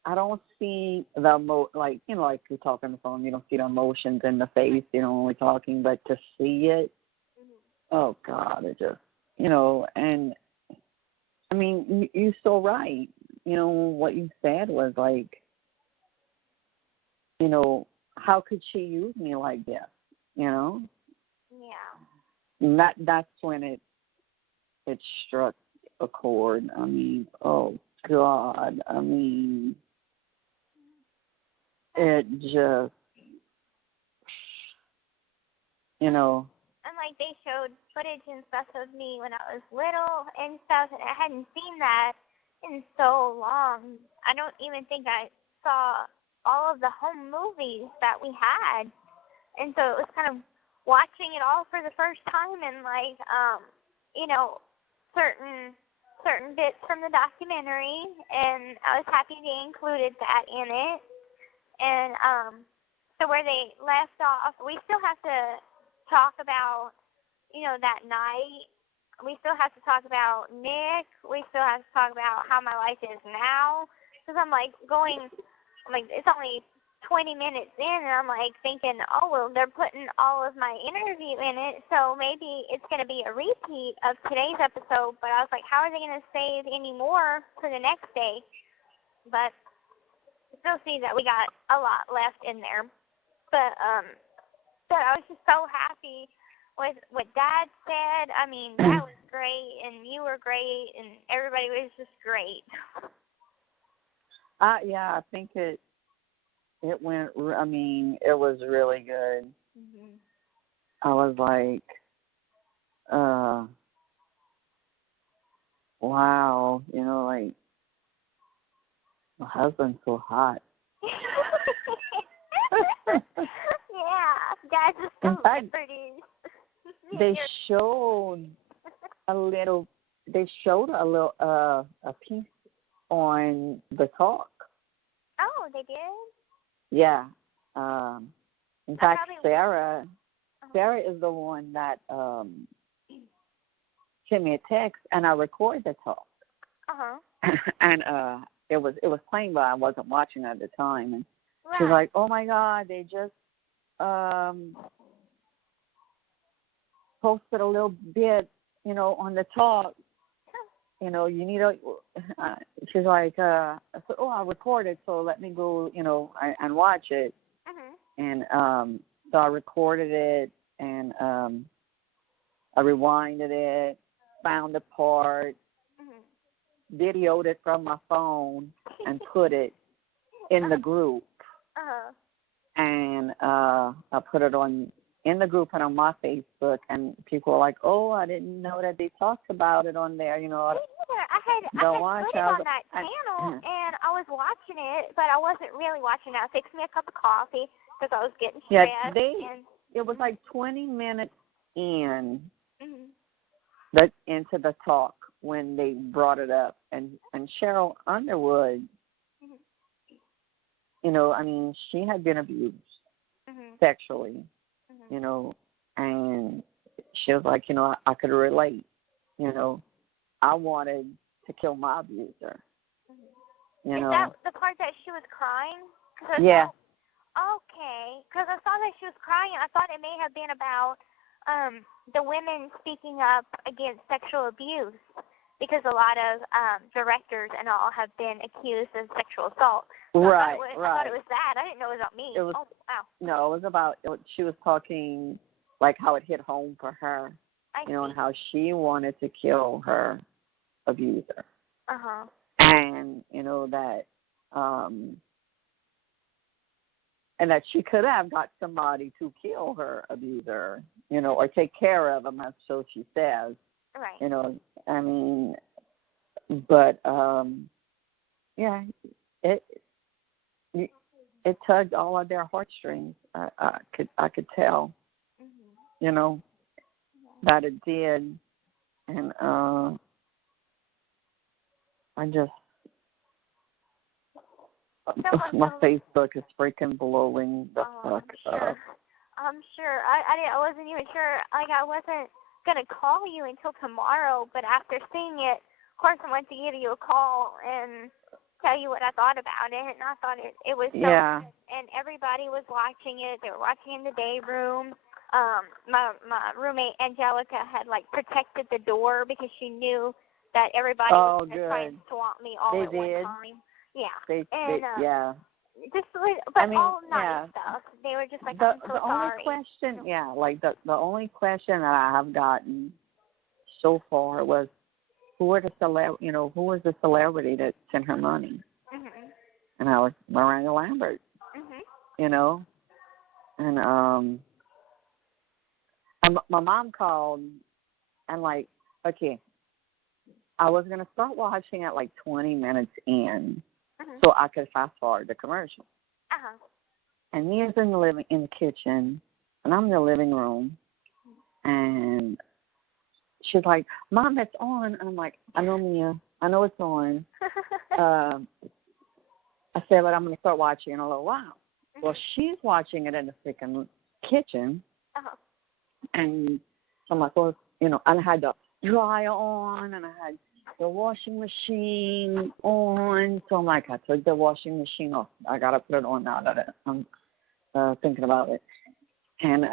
I don't see like we talk on the phone, you don't see the emotions in the face, you know, when we're talking, but to see it, oh God, it just, you know, and I mean, you're so right. what you said was like, how could she use me like this? Yeah. And that's when it struck a chord. I mean, oh God. I mean, it just, And like they showed footage and stuff of me when I was little and stuff, and I hadn't seen that in so long. I don't even think I saw all of the home movies that we had, and so it was kind of watching it all for the first time, and like certain bits from the documentary, and I was happy they included that in it. And so where they left off, we still have to talk about that night. We still have to talk about Nick. We still have to talk about how my life is now. Because I'm like it's only 20 minutes in, and I'm like thinking, oh, well, they're putting all of my interview in it, so maybe it's going to be a repeat of today's episode. But I was like, how are they going to save any more for the next day? But still see that we got a lot left in there. But I was just so happy with what Dad said. I mean, that was great, and you were great, and everybody was just great. Yeah, I think it went. I mean, it was really good. Mm-hmm. I was like, wow, like my husband's so hot. Yeah, Dad's a celebrity. They showed a little a piece on the talk. Oh, they did? Yeah. In fact, Sarah is the one that sent me a text, and I recorded the talk. And it was playing, but I wasn't watching at the time. And she's like, "Oh my God, they just posted a little bit, on the talk. You need a." She's like, I said, "Oh, I recorded, so let me go, and watch it." And so I recorded it, and I rewinded it, found the part, videoed it from my phone, and put it in the group. And I put it in the group and on my Facebook, and people were like, "Oh, I didn't know that they talked about it on there." I had put it on that channel, and I was watching it, but I wasn't really watching it. I fixed me a cup of coffee because I was getting stressed. Yeah, it was like 20 minutes in into the talk when they brought it up, and Cheryl Underwood, I mean, she had been abused sexually, and she was like, I could relate, I wanted to kill my abuser. Is that the part that she was crying? Yeah. Okay, because I saw that she was crying. I thought it may have been about the women speaking up against sexual abuse, because a lot of directors and all have been accused of sexual assault. So right. I thought it was that. I didn't know it was about me. It was, oh, wow. No, it was about, she was talking like how it hit home for her, and how she wanted to kill her abuser. And, that, and that she could have got somebody to kill her abuser, or take care of him, so she says. Right. I mean, but, yeah, it tugged all of their heartstrings. I could tell, that it did. And, I just, my Facebook is freaking blowing the fuck up. I'm sure. I wasn't even sure. Like, I wasn't gonna call you until tomorrow, but after seeing it, of course, I went to give you a call and tell you what I thought about it, and I thought it was so good. And everybody was watching it. They were watching in the day room. My roommate Angelica had protected the door because she knew that everybody was going to try and swamp me all at did. one time. Yeah. Yeah. Just, but I mean, all nice yeah. stuff. They were just like, the I'm so the only sorry. question, yeah, like the only question that I have gotten so far was, who was the celebrity that sent her money? Mhm. And I was Miranda Lambert. Mhm. And my mom called and like, okay, I was gonna start watching it like 20 minutes in, so I could fast forward the commercial. And Mia's in the kitchen, and I'm in the living room, and she's like, Mom, it's on. And I'm like, I know, Mia, I know it's on. I said, but I'm going to start watching in a little while. Well, she's watching it in the freaking kitchen, and so I'm like, well, and I had the dryer on, and I had the washing machine on. So I'm like, I took the washing machine off. I got to put it on now that I'm thinking about it. And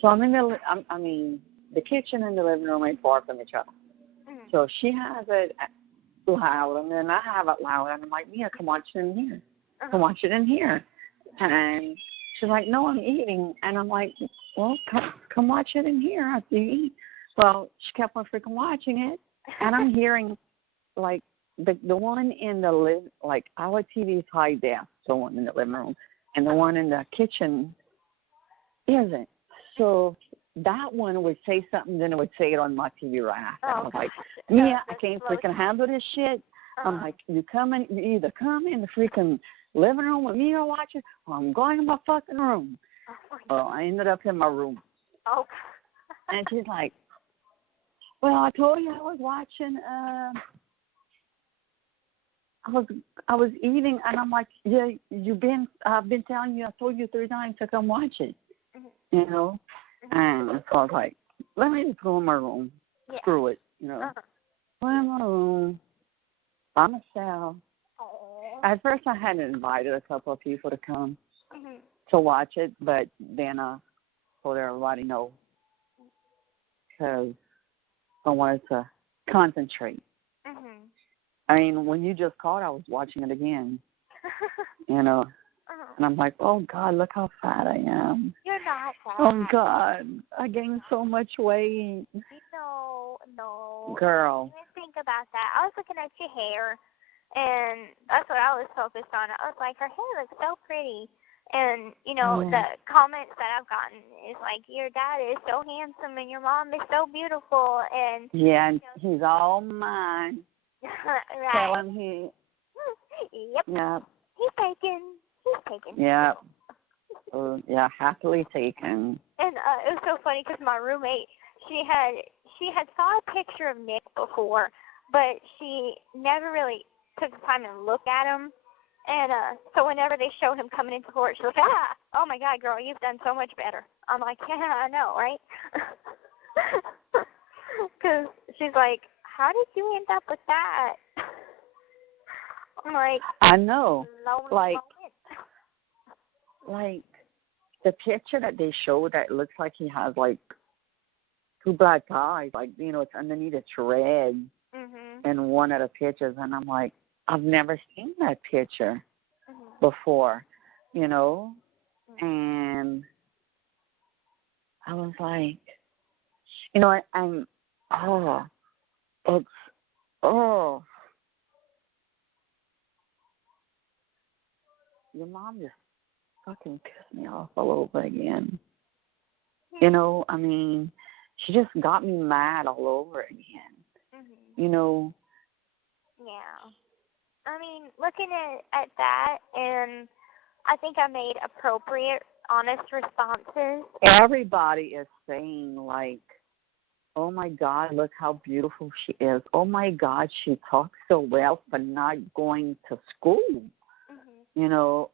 so I'm in the kitchen and the living room ain't far from each other. So she has it loud, and then I have it loud, and I'm like, Mia, come watch it in here. Come watch it in here. And she's like, no, I'm eating. And I'm like, well, come watch it in here after you eat. Well, she kept on freaking watching it, and I'm hearing, like, the one in the like, our TV is high def, the one in the living room, and the one in the kitchen isn't. So that one would say something, then it would say it on my TV right after. I was like, Mia, I can't freaking handle this shit. I'm like, you either come in the freaking living room with me or watch it, or I'm going in my fucking room. Well, I ended up in my room. And she's like, well, I told you I was watching, I was eating, and I'm like, yeah, I've been telling you, I told you 3 times to come watch it, And so I was like, let me just go in my room. Yeah. Screw it, Go in my room by myself. At first, I had invited a couple of people to come to watch it, but then I told everybody no, because I wanted to concentrate. I mean, when you just called, I was watching it again, and I'm like, oh, God, look how fat I am. You're not fat. Oh, God, I gained so much weight. No. Girl. I didn't think about that. I was looking at your hair, and that's what I was focused on. I was like, her hair looks so pretty. And, the comments that I've gotten is like, your dad is so handsome, and your mom is so beautiful. And yeah, and he's all mine. Right. Tell him he. Yep. Yep. He's taken. Yep. Yeah, happily taken. And it was so funny because my roommate, she had saw a picture of Nick before, but she never really took the time to look at him. And so whenever they showed him coming into court, she was like, oh my God, girl, you've done so much better. I'm like, yeah, I know, right? Because she's like, how did you end up with that? I'm like, I know. Like the picture that they showed, that looks like he has like 2 black eyes, like it's underneath, it's red in one of the pictures, and I'm like, I've never seen that picture before, and I was like, your mom just fucking pissed me off a little bit again. I mean, she just got me mad all over again. Yeah. I mean, looking at that, and I think I made appropriate, honest responses. Everybody is saying, like, oh, my God, look how beautiful she is. Oh, my God, she talks so well for not going to school. There's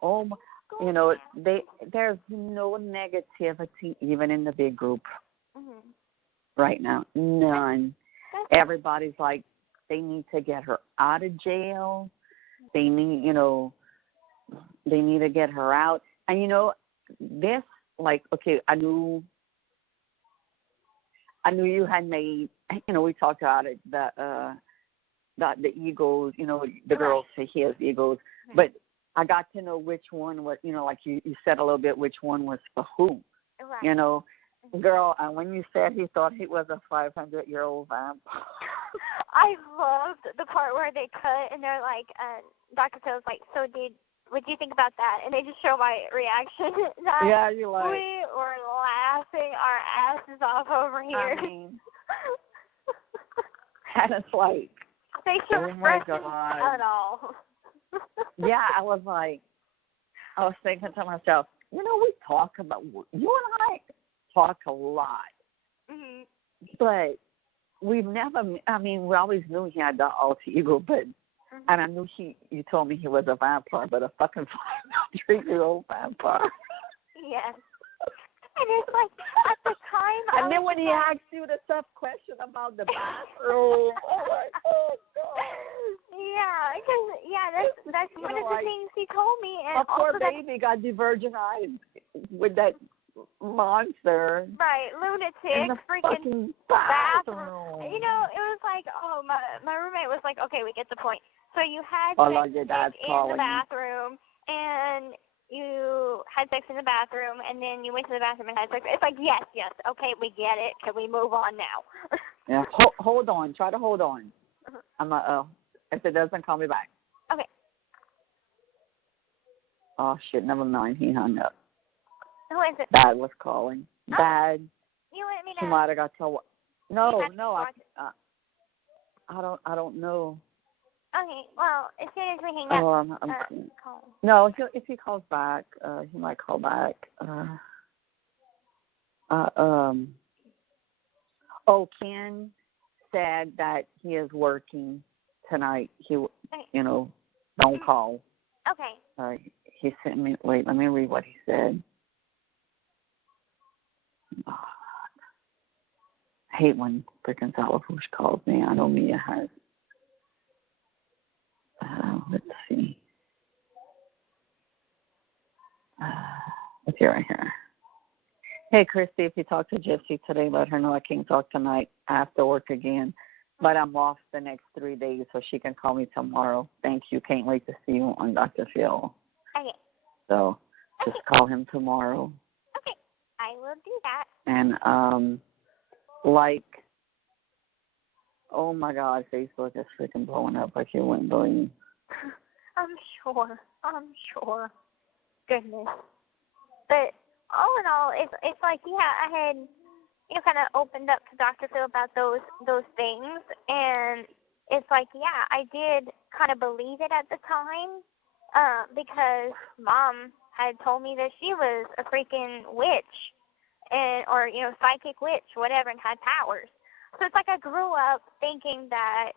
no negativity even in the big group right now. None. Everybody's like, they need to get her out of jail. They need, they need to get her out. And, this, like, okay, I knew you had made, we talked about it, the egos, the girls say he has egos, but I got to know which one was, like you said a little bit, which one was for who, Girl, and when you said he thought he was a 500-year-old vampire. I loved the part where they cut and they're like, Dr. Phil's like, so what do you think about that? And they just show my reaction. Yeah, you're like. We were laughing our asses off over here. I mean, and it's like, facial oh my expressions God. at all. Yeah, I was thinking to myself, we talk about, you and I talk a lot, but we've never, we always knew he had the alter ego, but, and I knew you told me he was a vampire, but a fucking 500-year-old vampire. Yes. And it's like, at the time, and then when he asked you the tough question about the bathroom, oh my God. Yeah, because, that's one of the things he told me. And a poor baby got divergenized with that monster. Right, lunatic, in the freaking bathroom. It was like, my roommate was like, okay, we get the point. So you had sex your dad's in the bathroom, and you had sex in the bathroom, and then you went to the bathroom and had sex. It's like, yes, okay, we get it. Can we move on now? Yeah, hold on. Try to hold on. If it doesn't, call me back. Okay. Oh, shit, never mind. He hung up. Who is it? Dad was calling. Dad. You want me to? He might have got to. No, I don't know. Okay, well, as soon as we hang up, call. No, if he calls back, he might call back. Ken said that he is working tonight. He, don't call. Okay. He sent me. Wait, let me read what he said. Oh, I hate when freaking Salafush calls me. I know Mia has. Let's see. Let's see right here. Hey, Kristy, if you talk to Gypsy today, let her know I can't talk tonight. I have to work again. But I'm off the next 3 days, so she can call me tomorrow. Thank you. Can't wait to see you on Dr. Phil. Okay. So just call him tomorrow. Okay. I will do that. And, oh, my God, Facebook is freaking blowing up like you wouldn't believe. I'm sure. Goodness. But all in all, it's like, I had, kind of opened up to Dr. Phil about those things, and it's like, I did kind of believe it at the time, because Mom had told me that she was a freaking witch, or psychic witch, whatever, and had powers. So it's like I grew up thinking that,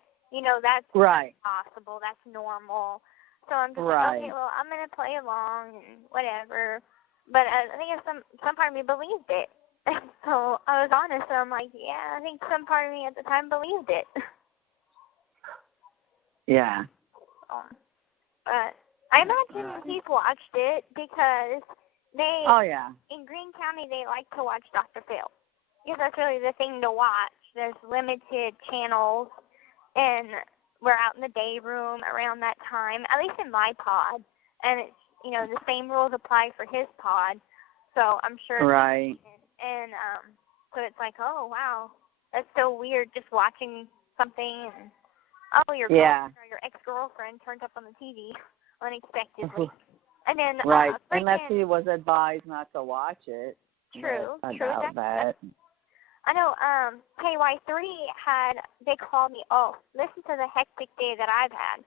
that's right. Possible, that's normal. So I'm just right. like, okay, well, I'm going to play along and whatever. But I think some part of me believed it. And so I was honest, so I'm like, I think some part of me at the time believed it. Yeah. But I imagine he's watched it because they, in Greene County, they like to watch Dr. Phil. Because that's really the thing to watch. There's limited channels, and we're out in the day room around that time, at least in my pod. And it's, the same rules apply for his pod. So I'm sure. Right. And so it's like, oh, wow, that's so weird just watching something. And, your girlfriend or your ex-girlfriend turned up on the TV unexpectedly. And then, right. Unless he was advised not to watch it. True. I doubt that. I know KY3 they called me, listen to the hectic day that I've had.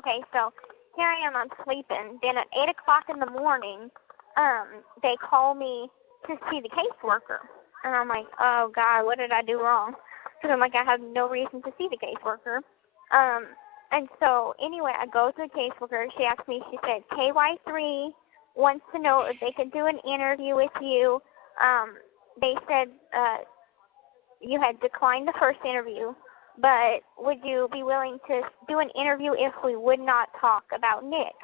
Okay, so here I am, I'm sleeping. Then at 8 o'clock in the morning, they call me to see the caseworker. And I'm like, oh, God, what did I do wrong? Because I'm like, I have no reason to see the caseworker. And so, anyway, I go to the caseworker. She asked me, she said, KY3 wants to know if they could do an interview with you. They said you had declined the first interview, but would you be willing to do an interview if we would not talk about Nick?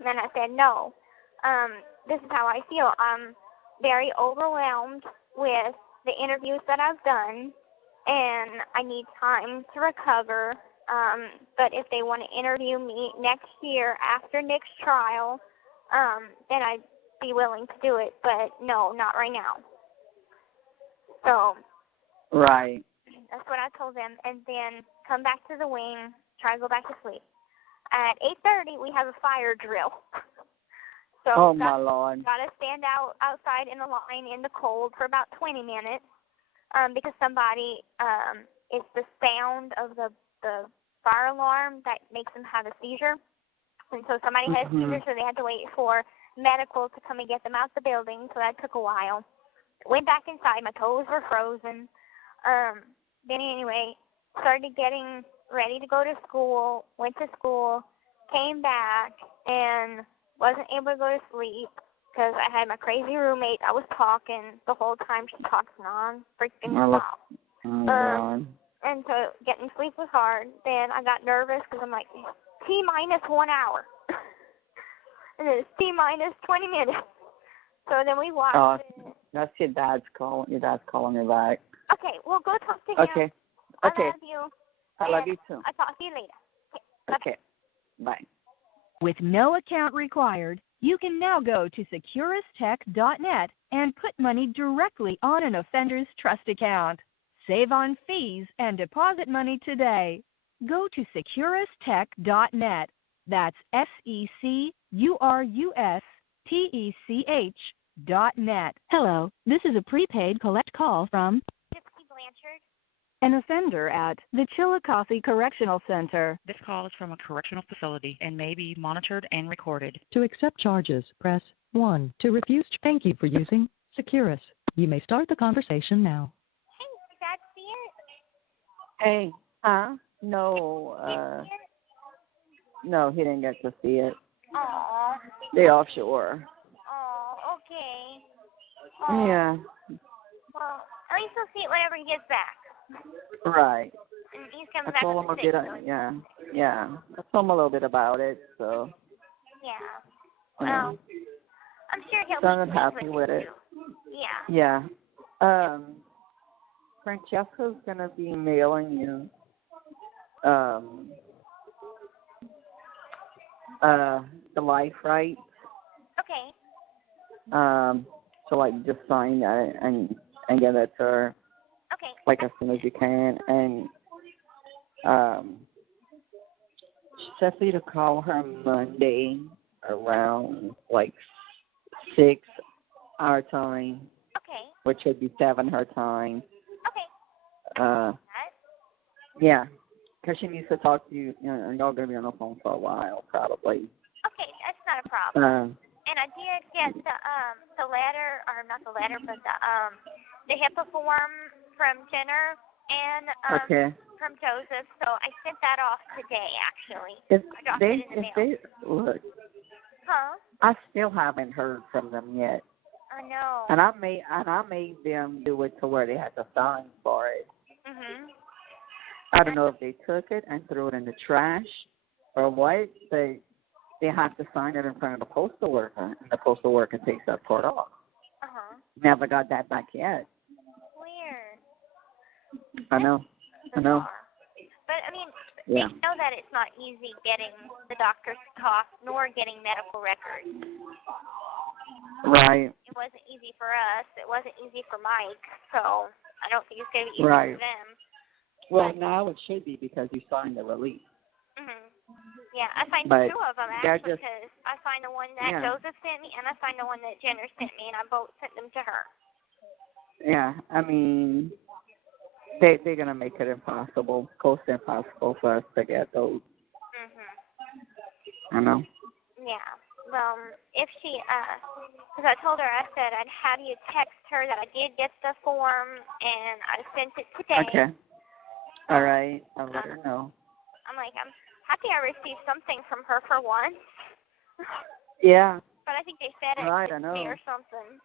And then I said, no, this is how I feel. I'm very overwhelmed with the interviews that I've done, and I need time to recover. But if they want to interview me next year after Nick's trial, then I'd be willing to do it. But no, not right now. So. Right. That's what I told them. And then come back to the wing, try to go back to sleep. At 8:30, we have a fire drill. So my Lord. Got to stand outside in the line in the cold for about 20 minutes because somebody, it's the sound of the fire alarm that makes them have a seizure. And so somebody had a seizure, so they had to wait for medical to come and get them out the building. So that took a while. Went back inside. My toes were frozen. Then anyway, started getting ready to go to school. Went to school, came back, and wasn't able to go to sleep because I had my crazy roommate. I was talking the whole time. She talks non-freaking stop. And so getting sleep was hard. Then I got nervous because I'm like, T-minus 1 hour. And then it's T-minus 20 minutes. So then we watched it. That's your dad's calling. Your dad's calling me back. Okay, well, go talk to him. Okay. I love you. I love you too. I'll talk to you later. Okay. Bye. With no account required, you can now go to securustech.net and put money directly on an offender's trust account. Save on fees and deposit money today. Go to securustech.net. That's SECURUSTECH.net. Hello, this is a prepaid collect call from Gypsy Blanchard. an offender at the Chillicothe Correctional Center. This call is from a correctional facility and may be monitored and recorded. To accept charges, press 1. To refuse, thank you for using Securus. You may start the conversation now. Hey, did Dad see it? Hey. Huh? No. No, he didn't get to see it. Aw. They offshore. Oh, okay. Aw. Yeah. Well, at least he'll see it whenever he gets back. Right. And he's coming I back told on him the a bit. 6th. Yeah. I told him a little bit about it, so. Yeah. Yeah. Well, I'm sure he'll Sounded be happy with it. too. Yeah. Yeah. Francesca's gonna be mailing you the life rights. Okay. So like just sign that and get it to her Okay. like as soon as you can. And she said for you to call her Monday around like 6 our time, Okay. which would be 7 her time. Okay. Yeah, because she needs to talk to you, and y'all going to be on the phone for a while, probably. Okay, that's not a problem. And I did get the letter, or not the letter, but the HIPAA form from Jenner and from Joseph. So I sent that off today, actually. I dropped it in the mail. Look, Huh? I still haven't heard from them yet. I know. And I made them do it to where they had to sign for it. Mhm. I don't know if they took it and threw it in the trash or what, but they have to sign it in front of the postal worker, and the postal worker takes that part off. Never got that back yet. Weird. I know. Bizarre. But I mean, Yeah. they know that it's not easy getting the doctors to talk, nor getting medical records. Right. It wasn't easy for us. It wasn't easy for Mike. So I don't think it's going to be easy Right. for them. Well, now it should be because you signed the release. Mhm. Yeah, I signed But 2 of them they're actually just- because I signed the one that Yeah. Joseph sent me, and I signed the one that Jenner sent me, and I both sent them to her. Yeah, I mean, they're going to make it impossible, close to impossible for us to get those. Mhm. I know. Yeah. Well, if she, because I told her, I said I'd have you text her that I did get the form, and I sent it today. Okay. All right. I'll let her know. I'm like, I'm happy I received something from her for once. Yeah. But I think they said it Right, to I know. me or something.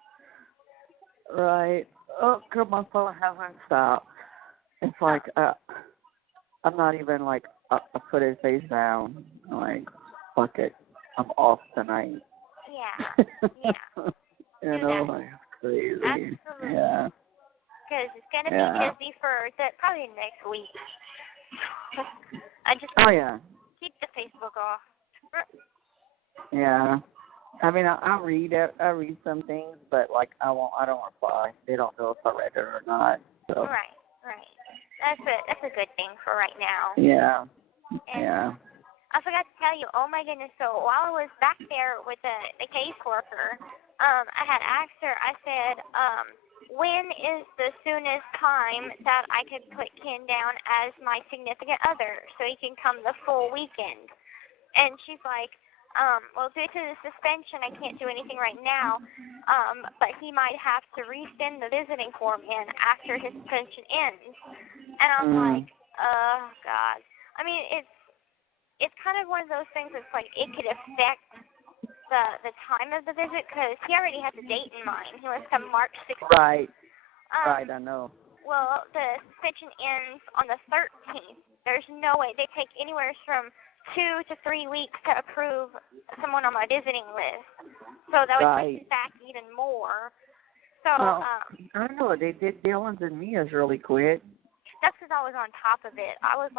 Right. Oh, God, my phone hasn't stopped. It's like, I'm not even like, I put his face down. I'm like, fuck it. I'm off tonight. Yeah. You know, like, crazy. Absolutely. Yeah. Because it's going to be busy for probably next week. I just keep the Facebook off. Yeah. I mean, I read it. I read some things, but like I don't reply. They don't know if I read it or not. So. Right. That's a good thing for right now. Yeah. And I forgot to tell you. Oh my goodness! So while I was back there with the caseworker, I had asked her. I said, when is the soonest time that I could put Ken down as my significant other so he can come the full weekend? And she's like, well, due to the suspension, I can't do anything right now, but he might have to resend the visiting form in after his suspension ends. And I'm like, oh, God. I mean, it's kind of one of those things that's like it could affect the time of the visit because he already has a date in mind. He wants to come March 16th. Right, I know. Well, the suspension ends on the 13th. There's no way. They take anywhere from 2 to 3 weeks to approve someone on my visiting list. So that would push it back even more. So, I don't know. They did Dylan's and Mia's really quick. That's because I was on top of it. I was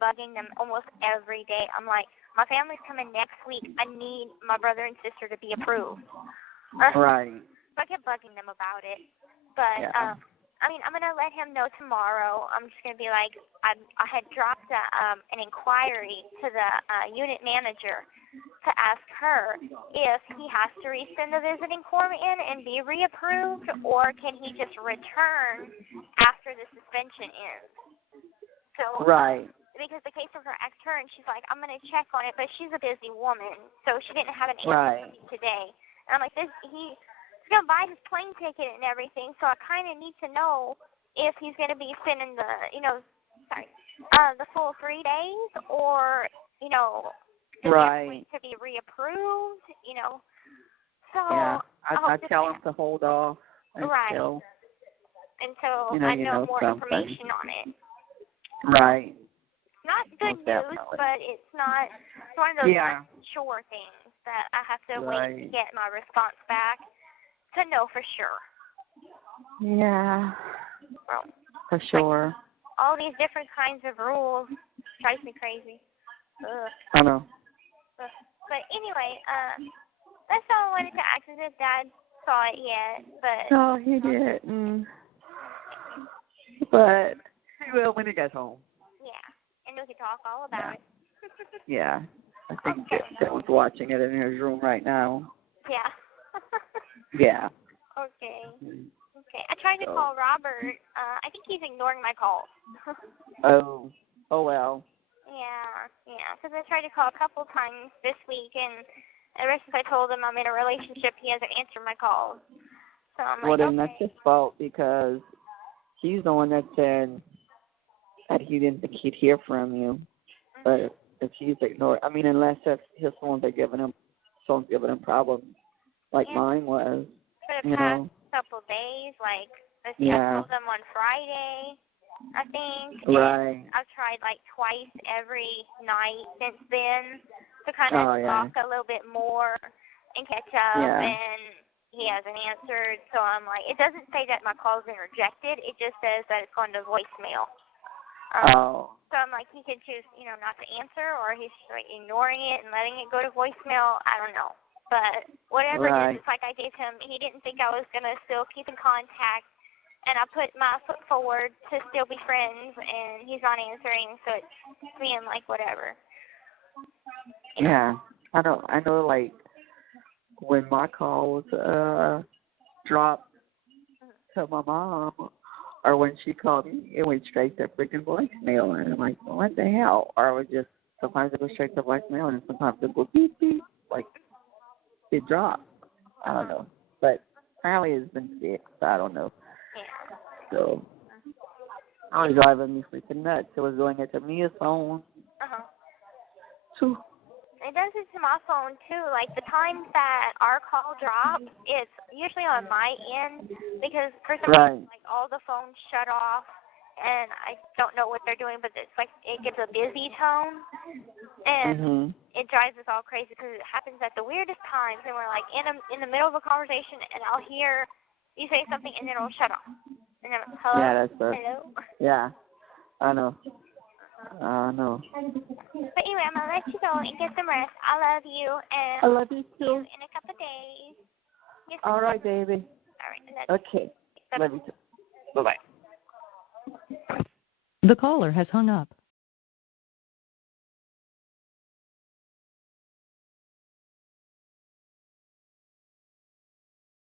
bugging them almost every day. I'm like, my family's coming next week. I need my brother and sister to be approved. Right. So I kept bugging them about it. But, I mean, I'm going to let him know tomorrow. I'm just going to be like, I had dropped an inquiry to the unit manager to ask her if he has to resend the visiting form in and be reapproved, or can he just return after the suspension ends. So, because the caseworker asked her, and she's like, I'm going to check on it, but she's a busy woman, so she didn't have an answer for me today. And I'm like, he's going to buy his plane ticket and everything, so I kind of need to know if he's going to be spending the full 3 days, or, to be reapproved, So, I tell him to hold off until I know more information on it. Right. Not good news, but it's one of those unsure things that I have to wait to get my response back to know for sure. Yeah. Well, for sure. All these different kinds of rules drives me crazy. Ugh. I know. But anyway, that's all I wanted to ask if Dad saw it yet, but... No, he didn't. But he will when he gets home. Yeah, and we can talk all about it. Yeah. I think Dad was watching it in his room right now. Yeah. Yeah. Okay. I tried to call Robert. I think he's ignoring my calls. Oh well. Yeah. Because I tried to call a couple times this week, and ever since I told him I'm in a relationship, he hasn't answered my calls. So I'm like, then that's his fault, because he's the one that said that he didn't think he'd hear from you. Mm-hmm. But if he's ignored, I mean, unless if his phone's giving him problems, like mine was. For the past couple days, like I told him on Friday, I think. Right. I've tried like twice every night since then to kind of talk a little bit more and catch up, and he hasn't answered. So I'm like, it doesn't say that my call's been rejected. It just says that it's gone to voicemail. So I'm like, he can choose, not to answer, or he's like ignoring it and letting it go to voicemail. I don't know. But whatever it is, it's like I gave him, he didn't think I was going to still keep in contact, and I put my foot forward to still be friends, and he's not answering, so it's being like, whatever. Yeah. I know, like, when my calls dropped to my mom, or when she called me, it went straight to freaking voicemail, and I'm like, what the hell? Or it would just, sometimes it goes straight to voicemail, and sometimes it goes beep, beep, like, it dropped. I don't know. But apparently it's been fixed. I don't know. Yeah. So I was driving me freaking nuts. It was going into Mia's phone. So it does it to my phone too. Like the times that our call drops, it's usually on my end because for some reason, like all the phones shut off, and I don't know what they're doing, but it's like it gives a busy tone, and it it drives us all crazy because it happens at the weirdest times, and we're like in the middle of a conversation, and I'll hear you say something, and then it'll shut off. And then hello. Yeah, that's right. Hello. Yeah, I know. But anyway, I'm gonna let you go and get some rest. I love you, and I love you see you too. in a couple of days. Yes, All right, baby. All right. I love you. Okay. Love you too. Bye-bye. The caller has hung up.